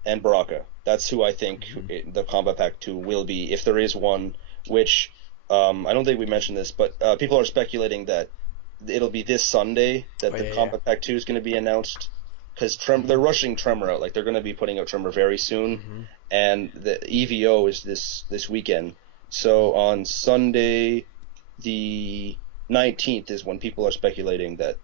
and Baraka. That's who I think the Kombat Pack 2 will be, if there is one, which I don't think we mentioned this, but people are speculating that it'll be this Sunday that Kombat Pack 2 is going to be announced, because they're rushing Tremor out. Like, they're going to be putting out Tremor very soon, and the EVO is this weekend. So on Sunday, the 19th is when people are speculating that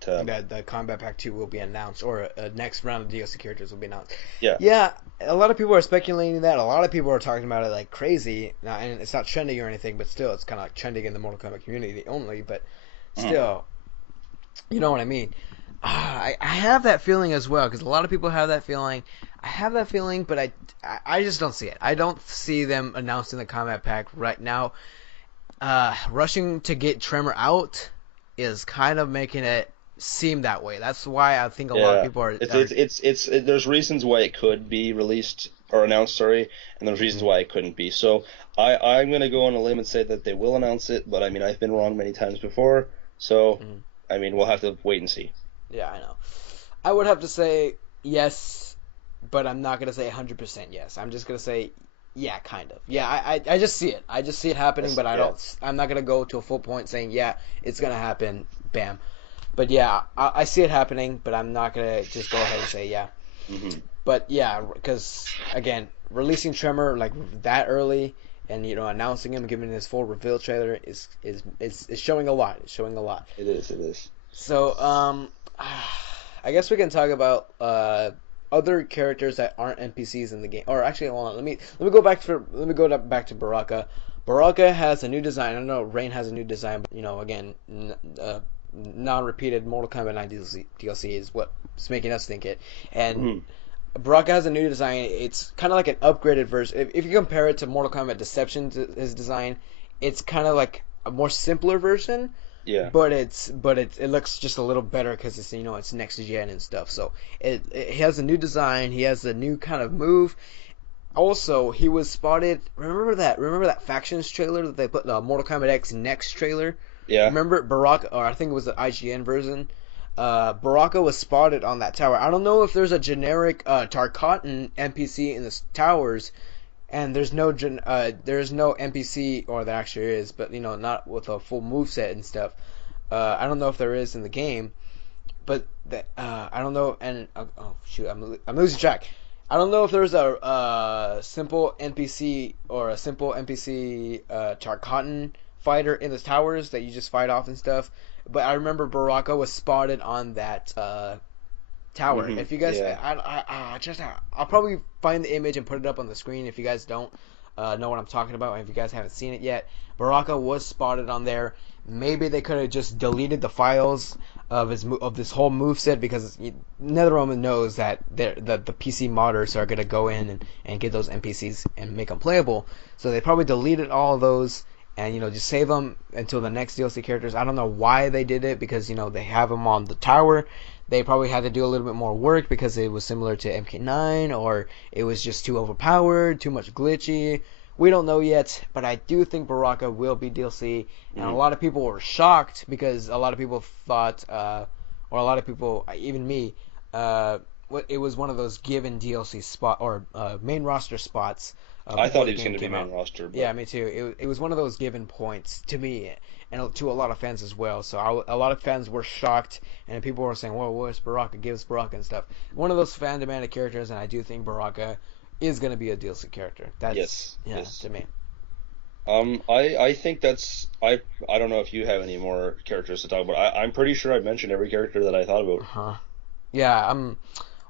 the Kombat Pack 2 will be announced, or a next round of DLC characters will be announced. Yeah, a lot of people are speculating that. A lot of people are talking about it like crazy. Now, and it's not trending or anything, but still, it's kind of like trending in the Mortal Kombat community only. But still, you know what I mean. I have that feeling as well, because a lot of people have that feeling. I have that feeling, but I just don't see it. I don't see them announcing the Kombat Pack right now. Rushing to get Tremor out is kind of making it seem that way. That's why I think a lot of people are. There's reasons why it could be released or announced, and there's reasons why it couldn't be. So I'm gonna go on a limb and say that they will announce it, but I mean, I've been wrong many times before, so I mean, we'll have to wait and see. Yeah, I know. I would have to say yes, but I'm not gonna say 100% yes. I'm just gonna say yeah, kind of. Yeah, I just see it. I just see it happening, but I'm not gonna go to a full point saying yeah, it's gonna happen. Bam. But yeah, I see it happening, but I'm not gonna just go ahead and say yeah. But yeah, because again, releasing Tremor like that early and announcing him, giving his full reveal trailer is showing a lot. It's showing a lot. It is. It is. So I guess we can talk about other characters that aren't NPCs in the game. Or actually, hold on. Let me go back to Baraka. Baraka has a new design. I don't know. Rain has a new design, but again, non-repeated Mortal Kombat 9 DLC is what's making us think it. And Baraka has a new design. It's kind of like an upgraded version. If you compare it to Mortal Kombat Deception, his design, it's kind of like a more simpler version. Yeah. But it looks just a little better because it's next gen and stuff. So it has a new design. He has a new kind of move. Also, he was spotted. Remember that Factions trailer that they put the Mortal Kombat X Next trailer? Yeah. Remember Baraka, or I think it was the IGN version. Baraka was spotted on that tower. I don't know if there's a generic Tarkatan NPC in the towers, and there's no NPC, or there actually is, but not with a full moveset and stuff. I don't know if there is in the game, but I don't know. And oh shoot, I'm losing track. I don't know if there's a simple NPC or a simple NPC Tarkatan fighter in the towers that you just fight off and stuff. But I remember Baraka was spotted on that tower. If you guys, I'll probably find the image and put it up on the screen if you guys don't know what I'm talking about, and if you guys haven't seen it yet. Baraka was spotted on there. Maybe they could have just deleted the files of this whole moveset, because NetherRealm knows that the PC modders are gonna go in and get those NPCs and make them playable. So they probably deleted all of those and just save them until the next DLC characters. I don't know why they did it, because they have them on the tower. They probably had to do a little bit more work because it was similar to MK9, or it was just too overpowered, too much glitchy. We don't know yet, but I do think Baraka will be DLC, and a lot of people were shocked because a lot of people thought, or a lot of people, even me, it was one of those given DLC spot or main roster spots. I thought he was going to be main roster. But... Yeah, me too. It was one of those given points to me and to a lot of fans as well. So a lot of fans were shocked, and people were saying, "Whoa, where's Baraka? Give us Baraka and stuff." One of those fan demanded characters, and I do think Baraka is going to be a DLC character. That's yes. To me. I think that's I don't know if you have any more characters to talk about. I'm pretty sure I mentioned every character that I thought about. Yeah.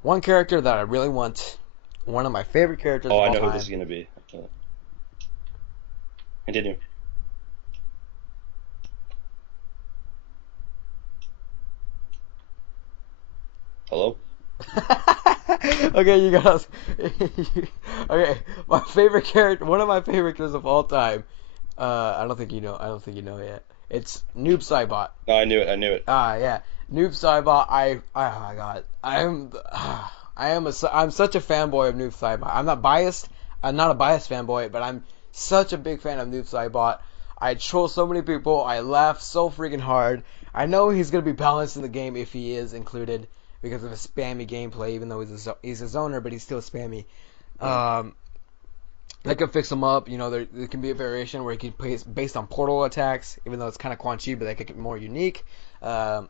One character that I really want. One of my favorite characters. Oh, of all I know time. who this is going to be. Continue. Hello? Okay, you guys. Okay, my favorite character, one of my favorite characters of all time. I don't think you know yet. It's Noob Saibot. No, I knew it. Yeah, Noob Saibot. Oh my god, I'm such a fanboy of Noob Saibot. I'm not biased. I'm not a biased fanboy, but I'm such a big fan of Noob Saibot. I troll so many people. I laugh so freaking hard. I know he's gonna be balanced in the game if he is included, because of his spammy gameplay, even though he's a zoner, but he's still spammy. They can fix him up. There can be a variation where he can play based on portal attacks, even though it's kind of Quan Chi, but they can get more unique. Clone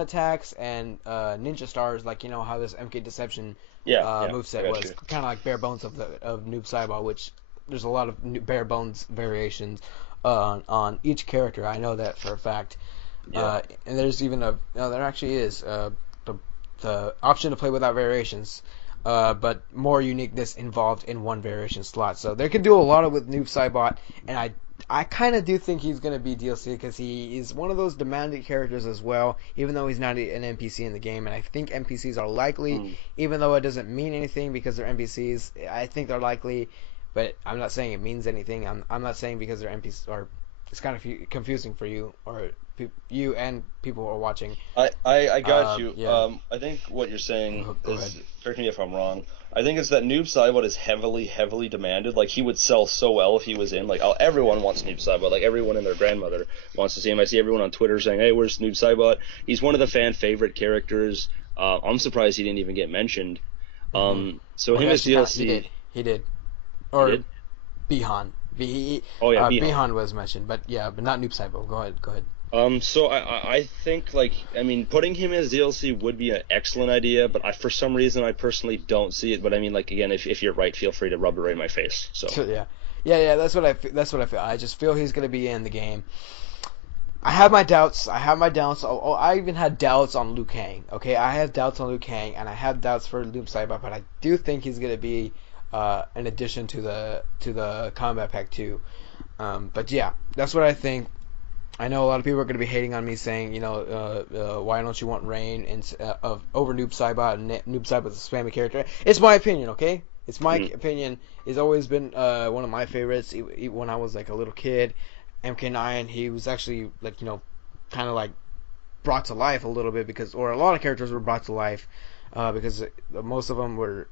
attacks and ninja stars, like how this MK Deception moveset was kind of like bare bones of Noob Saibot, which there's a lot of bare bones variations on each character. I know that for a fact. And there's even there actually is the option to play without variations, but more uniqueness involved in one variation slot. So they can do a lot with Noob Saibot, and I kind of do think he's going to be DLC because he is one of those demanded characters as well, even though he's not an NPC in the game. And I think NPCs are likely, even though it doesn't mean anything because they're NPCs. I think they're likely, but I'm not saying it means anything. I'm not saying because they're NPCs, or it's kind of confusing for you or you and people who are watching. I got you. Yeah. I think what you're saying Go is, ahead. correct me if I'm wrong, I think it's that Noob Saibot is heavily demanded. Like, he would sell so well if he was in. Like, everyone wants Noob Saibot. Like, everyone and their grandmother wants to see him. I see everyone on Twitter saying, "Hey, where's Noob Saibot?" He's one of the fan favorite characters. I'm surprised he didn't even get mentioned. So him as DLC. He did. Or he did? Bihan. Oh yeah, Bihan was mentioned, but not Noob Saibot. Go ahead. So I think like I mean putting him as DLC would be an excellent idea, but for some reason I personally don't see it. But I mean like again, if you're right, feel free to rub it right in my face. So Yeah, yeah. That's what I feel. I just feel he's gonna be in the game. I have my doubts. I have my doubts. I even had doubts on Liu Kang. Okay, I have doubts on Liu Kang, and I have doubts for Noob Saibot, but I do think he's gonna be an addition to the Combat Pack 2. But yeah, that's what I think. I know a lot of people are going to be hating on me, saying, why don't you want Rain over Noob Saibot? And Noob Saibot's a spammy character. It's my opinion, okay? It's my opinion. It's always been one of my favorites. When I was like a little kid, MK9, he was actually like kind of like brought to life a little bit or a lot of characters were brought to life because most of them were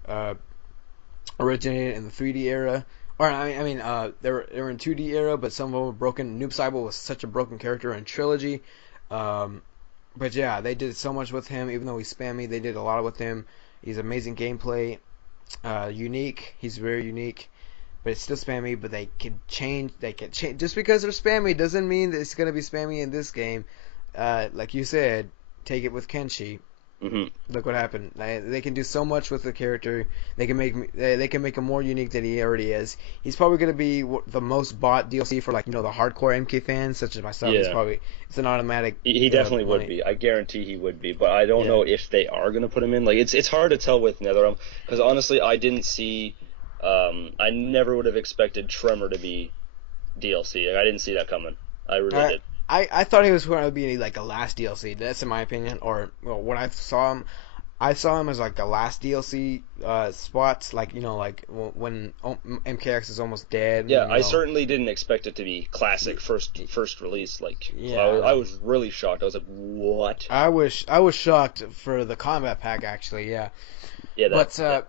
originated in the 3D era. Or they were in 2D era, but some of them were broken. Noob Saibot was such a broken character in Trilogy, but yeah, they did so much with him. Even though he's spammy, they did a lot with him. He's amazing gameplay, unique. He's very unique, but it's still spammy. But they can change. They can change. Just because they're spammy doesn't mean that it's gonna be spammy in this game. Like you said, take it with Kenshi. Look what happened. They can do so much with the character. They can make him more unique than he already is. He's probably going to be the most bought DLC for the hardcore MK fans such as myself. yeah, It's an automatic. he definitely would be. I guarantee he would be. But I don't know if they are going to put him in. Like it's hard to tell with NetherRealm because honestly, I didn't see. I never would have expected Tremor to be DLC. Like, I didn't see that coming. I really did. I thought he was going to be like a last DLC. That's in my opinion. Or when I saw him as like a last DLC spots. Like when MKX is almost dead. Yeah, I certainly didn't expect it to be classic first release. Like I was really shocked. I was like, what? I was shocked for the combat pack actually. Yeah. Yeah.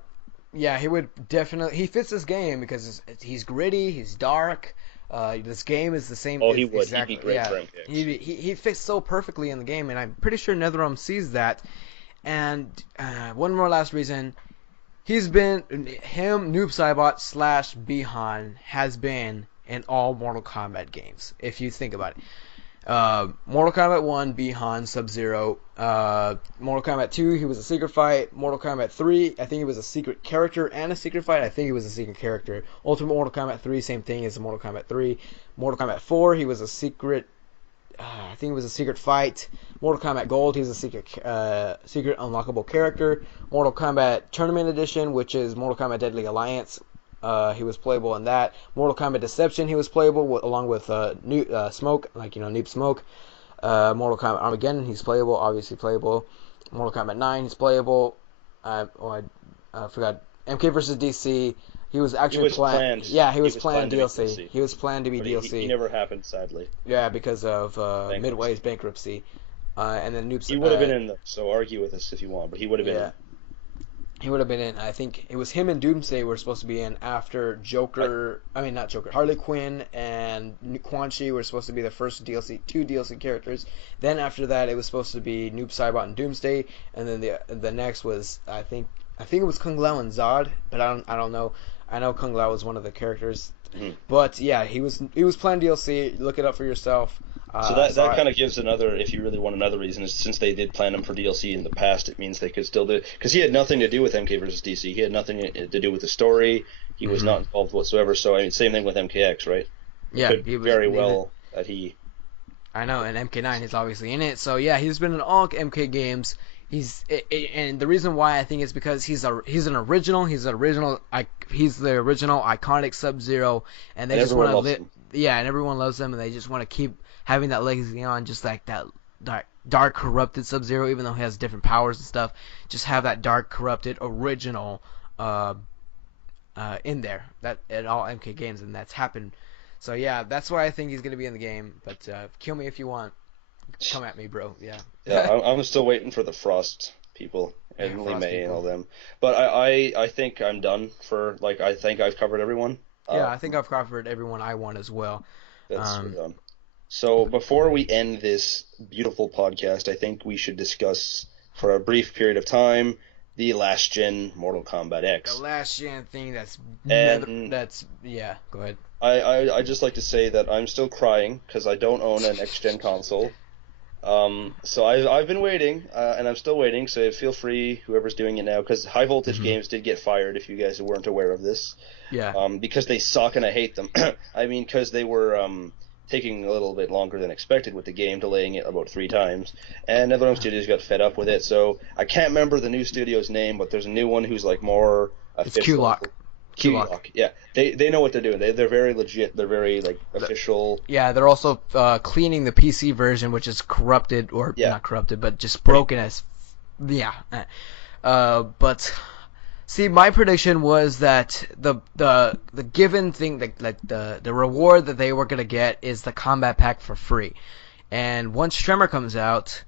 Yeah, he would definitely. He fits this game because he's gritty. He's dark. This game is the same. Oh, he would. Exactly, He'd be great for MKX. He fits so perfectly in the game, and I'm pretty sure NetherRealm sees that. And one more last reason, Noob Saibot / Bihan has been in all Mortal Kombat games. If you think about it. Mortal Kombat 1, Bihan, Sub-Zero. Mortal Kombat 2, he was a secret fight. Mortal Kombat 3, I think he was a secret character and a secret fight. I think he was a secret character. Ultimate Mortal Kombat 3, same thing as Mortal Kombat 3. Mortal Kombat 4, he was a secret. I think it was a secret fight. Mortal Kombat Gold, he's a secret unlockable character. Mortal Kombat Tournament Edition, which is Mortal Kombat Deadly Alliance. He was playable in that. Mortal Kombat Deception, he was playable along with Smoke, Noob Smoke. Mortal Kombat Armageddon, he's playable, obviously playable. Mortal Kombat 9, he's playable. I forgot. MK vs. DC, he was actually planned. Yeah, he was planned DLC. He was planned to be DLC. He never happened, sadly. Yeah, because of Midway's bankruptcy. And then Noob. He would have been in, though, so argue with us if you want, but he would have been in. He would have been in. I think it was him and Doomsday were supposed to be in after Joker. Not Joker. Harley Quinn and Quan Chi were supposed to be the first two DLC characters. Then after that, it was supposed to be Noob Saibot and Doomsday, and then the next was I think it was Kung Lao and Zod, but I don't know. I know Kung Lao was one of the characters, but yeah, he was planned DLC. Look it up for yourself. So that kind of gives another, if you really want another reason, is since they did plan him for DLC in the past, it means they could still do it. Because he had nothing to do with MK vs. DC. He had nothing to do with the story. He was not involved whatsoever. So, I mean, same thing with MKX, right? Yeah. He was very well that he... I know, and MK9 is obviously in it. So, yeah, he's been in all MK games. And the reason why I think is because he's the original iconic Sub-Zero, and they just want to live. Yeah, and everyone loves him, and they just want to keep having that legacy on, just like that dark corrupted Sub-Zero, even though he has different powers and stuff. Just have that dark corrupted original in there that in all MK games, and that's happened. So yeah, that's why I think he's gonna be in the game. But kill me if you want. Come at me, bro. Yeah. Yeah, I'm still waiting for the Frost people and Lee May and all them. But I think I'm done for, I think I've covered everyone. Yeah, I think I've covered everyone I want as well. That's done. So before we end this beautiful podcast, I think we should discuss for a brief period of time the last gen Mortal Kombat The X. last gen thing And yeah. Go ahead. I just like to say that I'm still crying because I don't own a next gen console. So I've been waiting, and I'm still waiting. So feel free, whoever's doing it now, because High Voltage Games did get fired. If you guys weren't aware of this, Yeah. because they suck and I hate them. I mean, because they were taking a little bit longer than expected with the game, delaying it about 3 times, and NetherRealm Studios got fed up with it. So I can't remember the new studio's name, but there's a new one who's like more It's official. Q-Lock. Q-Lock, yeah. They know what they're doing. They're very legit. They're very like official. Yeah, they're also cleaning the PC version, which is corrupted, or Yeah. not corrupted, but just broken as. Yeah. But see, my prediction was that the given thing, like the reward that they were gonna get is the combat pack for free, and once Tremor comes out,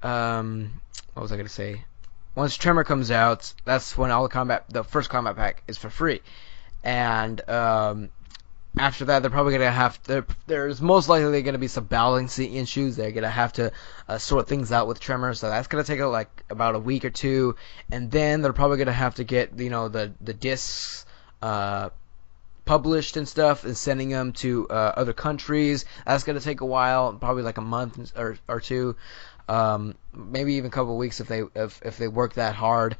what was I gonna say? Once Tremor comes out, that's when the first combat pack is for free, and after that, they're probably gonna have there's most likely gonna be some balancing issues. They're gonna have to sort things out with Tremor, so that's gonna take like about a week or two, and then they're probably gonna have to get the discs published and stuff, and sending them to other countries. That's gonna take a while, probably like a month or two, maybe even a couple of weeks if they work that hard.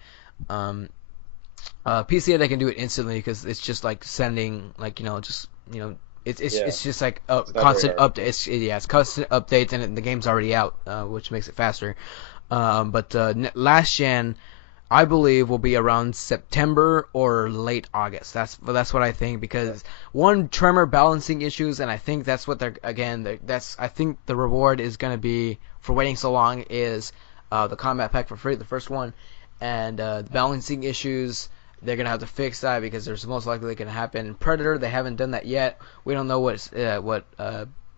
PC, they can do it instantly because it's just like sending it's just like constant updates. It's constant updates, and the game's already out, which makes it faster. But last gen, I believe, will be around September or late August. That's what I think, because one, Tremor balancing issues, and I think that's what I think the reward is going to be for waiting so long is the combat pack for free, the first one, and the balancing issues. They're gonna have to fix that because there's most likely going to happen. Predator, they haven't done that yet. We don't know what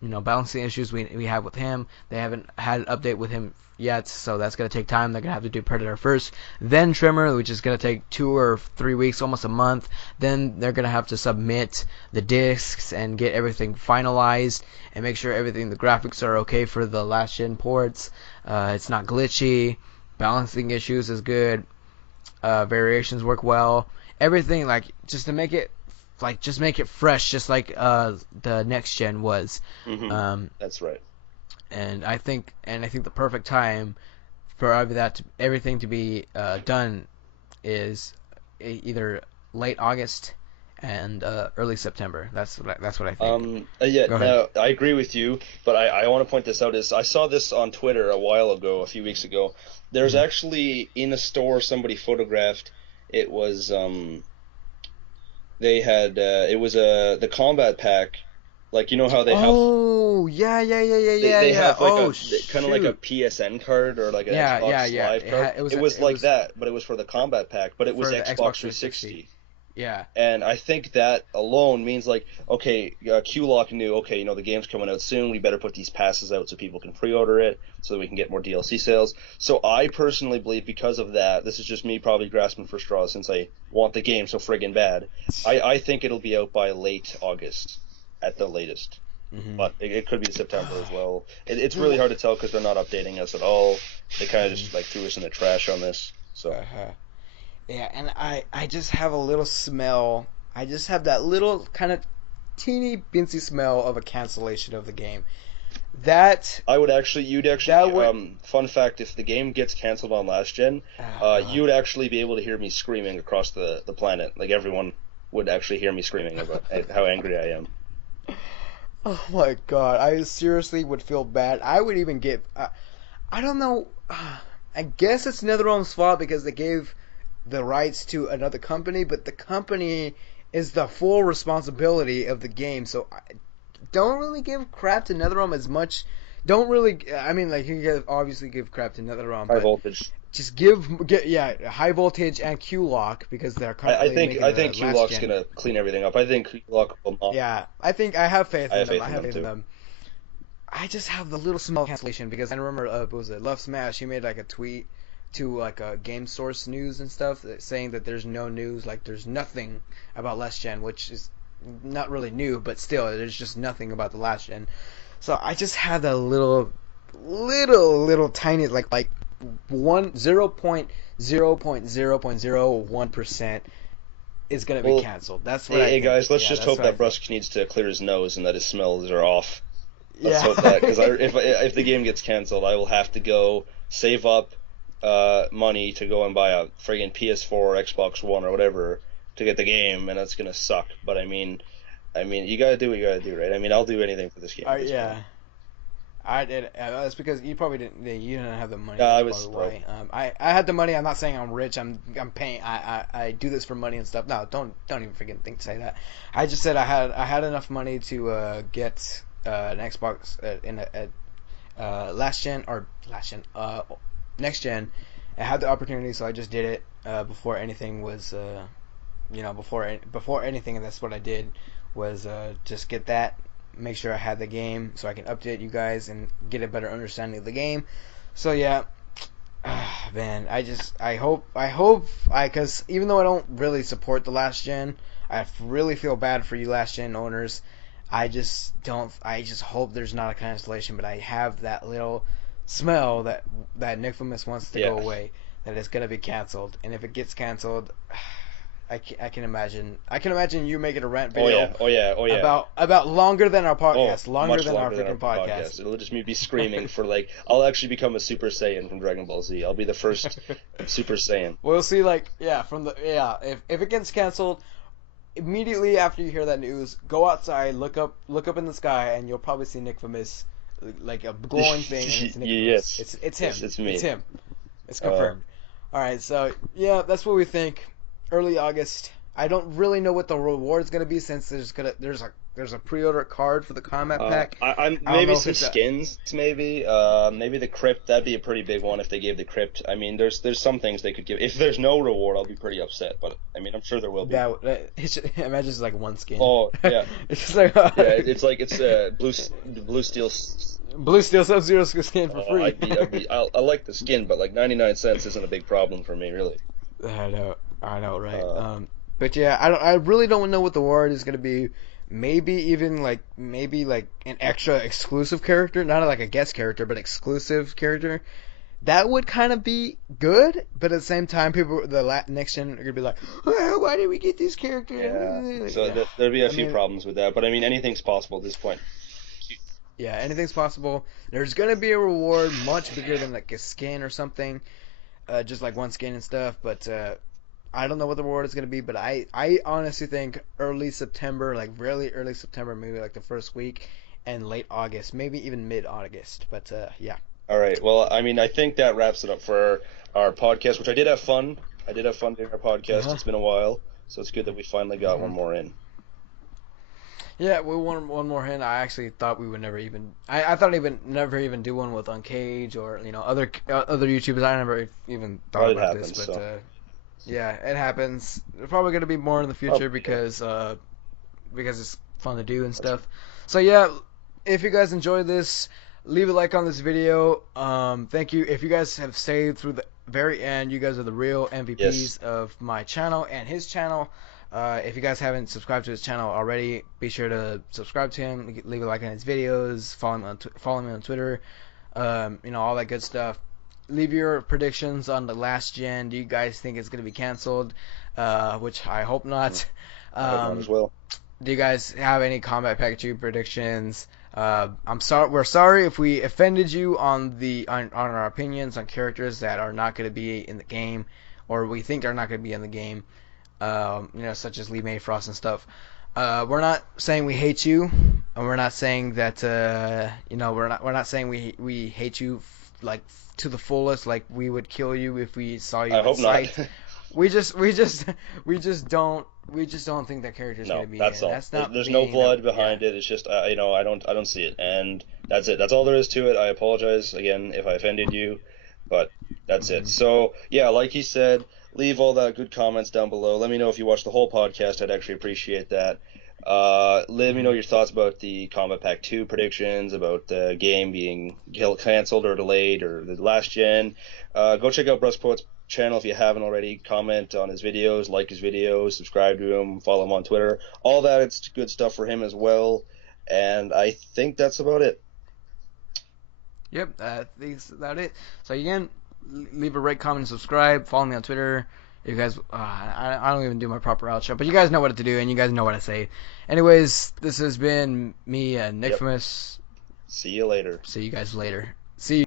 balancing issues we have with him. They haven't had an update with him yet, so that's gonna take time. They're gonna have to do Predator first, then Tremor, which is gonna take 2 or 3 weeks, almost a month. Then they're gonna have to submit the discs and get everything finalized and make sure the graphics are okay for the last gen ports. It's not glitchy. Balancing issues is good. Variations work well. Everything, like, just to make it fresh, just like the next gen was. That's right. And I think the perfect time for everything to be done is either late August and early September. That's what I think. Now I agree with you, but I want to point this out. Is I saw this on Twitter a few weeks ago. There's actually in a store somebody photographed. It was the combat pack. Like, you know how they have. Oh, yeah. They have like kind of like a PSN card or like an Xbox Live card. It was like that, but it was for the combat pack. But it was Xbox 360. Yeah. And I think that alone means, like, okay, Q-Lock knew, okay, the game's coming out soon, we better put these passes out so people can pre-order it, so that we can get more DLC sales. So I personally believe, because of that, this is just me probably grasping for straws since I want the game so friggin' bad, I think it'll be out by late August at the latest. But it could be September as well. It's really hard to tell because they're not updating us at all. They kind of just like threw us in the trash on this. So. Yeah, and I just have a little smell. I just have that little kind of teeny binsy smell of a cancellation of the game. That fun fact, if the game gets canceled on last gen, you would actually be able to hear me screaming across the planet. Like, everyone would actually hear me screaming about how angry I am. Oh my god, I seriously would feel bad. I would even give I don't know, I guess it's NetherRealm's fault because they gave the rights to another company, but the company is the full responsibility of the game, so I don't really give crap to NetherRealm as much. Don't really, I mean, like, you can obviously give crap to NetherRealm, High Voltage. Just High Voltage and Q-Lock, because they're currently I think Q-Lock's gonna clean everything up. I think Q-Lock will not. Yeah, I have faith in them. I have faith in them. I just have the little small cancellation because I remember, what was it, Love Smash, he made like a tweet to like a Game Source News and stuff saying that there's no news, like there's nothing about last gen, which is not really new, but still there's just nothing about the last gen. So I just had that little tiny like 0.01% 0.0.01% is gonna be canceled. That's what I hey think. guys, let's Yeah, just that's hope what I that think. Brusk needs to clear his nose and that his smells are off. Let's Yeah. hope that, because if the game gets canceled, I will have to go save up money to go and buy a friggin' PS4 or Xbox One or whatever to get the game, and that's gonna suck. But I mean, you gotta do what you gotta do, right? I mean, I'll do anything for this game at this point. Yeah. I did. That's because you probably didn't. You didn't have the money. I That's was probably broke. why. I had the money. I'm not saying I'm rich. I'm paying. I do this for money and stuff. No, don't even freaking think to say that. I just said I had enough money to get an Xbox in a next gen. I had the opportunity, so I just did it before anything was before anything. And that's what I did was just get that, make sure I had the game so I can update you guys and get a better understanding of the game. So yeah, man, because even though I don't really support the last gen, I really feel bad for you last gen owners. I just hope there's not a cancellation, but I have that little smell that Nickfamus wants to go Yeah. away, that it's gonna be canceled, and if it gets canceled, I can imagine you making a rant Oh video yeah. Oh yeah. Oh yeah. about longer than our Oh, podcast, longer much than our longer than our freaking podcast. podcast. It'll just me be screaming for like I'll actually become a Super Saiyan from Dragon Ball Z. I'll be the first Super Saiyan. We'll see, like, yeah, if it gets canceled, immediately after you hear that news, go outside, look up in the sky, and you'll probably see Nickfamus, like a glowing thing, and it's Nickfamus. Yes. It's him. Yes, it's It's me. him. It's Uh, confirmed. All right, so yeah, that's what we think. Early August. I don't really know what the reward is gonna be, since there's a pre-order card for the combat pack. I'm I don't maybe know if some it's a skins, maybe. Maybe the crypt. That'd be a pretty big one if they gave the crypt. I mean, there's some things they could give. If there's no reward, I'll be pretty upset. But I mean, I'm sure there will be. imagine it's like one skin. Oh yeah, It's just like yeah. It's like it's blue steel. Blue Steel Sub-Zero skin for Oh, free. I like the skin, but like 99 cents isn't a big problem for me, really. I know, right? Uh, But yeah, I really don't know what the word is gonna be. Maybe like an extra exclusive character, not like a guest character, but exclusive character. That would kind of be good, but at the same time, next gen are gonna be like, "Oh, why did we get this character?" yeah. So Yeah. there'd be a I few mean, problems with that, but I mean, anything's possible at this point. yeah, anything's possible. There's gonna be a reward much bigger than like a skin or something, just like one skin and stuff. But I don't know what the reward is gonna be. But I honestly think early September, like really early September, maybe like the first week, and late August, maybe even mid August. But yeah. All right. Well, I mean, I think that wraps it up for our podcast, which I did have fun. I did have fun doing our podcast. Uh-huh. It's been a while, so it's good that we finally got one hmm more in. Yeah, we want one more hint. I actually thought we would never even. I thought even never even do one with Uncage or other YouTubers. I never even thought But it about this, happens, but so. yeah, it happens. There's probably gonna be more in the Oh, future yeah. because it's fun to do and That's stuff. So yeah, if you guys enjoyed this, leave a like on this video. Thank you. If you guys have stayed through the very end, you guys are the real Yes. MVPs of my channel and his channel. If you guys haven't subscribed to his channel already, be sure to subscribe to him, leave a like on his videos, follow me on Twitter, all that good stuff. Leave your predictions on the last gen. Do you guys think it's going to be canceled? Which I hope not. I hope not as Um, well. do you guys have any Combat Pack 2 predictions? I'm sorry. We're sorry if we offended you on our opinions on characters that are not going to be in the game, or we think are not going to be in the game. Such as Lee Mayfrost and stuff. We're not saying we hate you, and we're not saying that we're not saying we hate you like to the fullest, like we would kill you if we saw you I in hope not. sight. We just don't think that character is No, gonna be in that's it. all. That's not There's no being no blood yeah. behind it. It's just I don't see it, and that's it. That's all there is to it. I apologize again if I offended you, but that's it. hmm So yeah, like he said, leave all that good comments down below. Let me know if you watch the whole podcast. I'd actually appreciate that. Let me know hmm your thoughts about the Combat Pack 2 predictions, about the game being canceled or delayed, or the last gen. Go check out BruskPoet's channel if you haven't already. Comment on his videos, like his videos, subscribe to him, follow him on Twitter. All that, it's good stuff for him as well. And I think that's about it. Yep, that's about it. So again, leave a rate, comment, and subscribe. Follow me on Twitter. You guys, I don't even do my proper outro, but you guys know what to do, and you guys know what to say. Anyways, this has been me and Nickfamous. See you later. See you guys later. See you.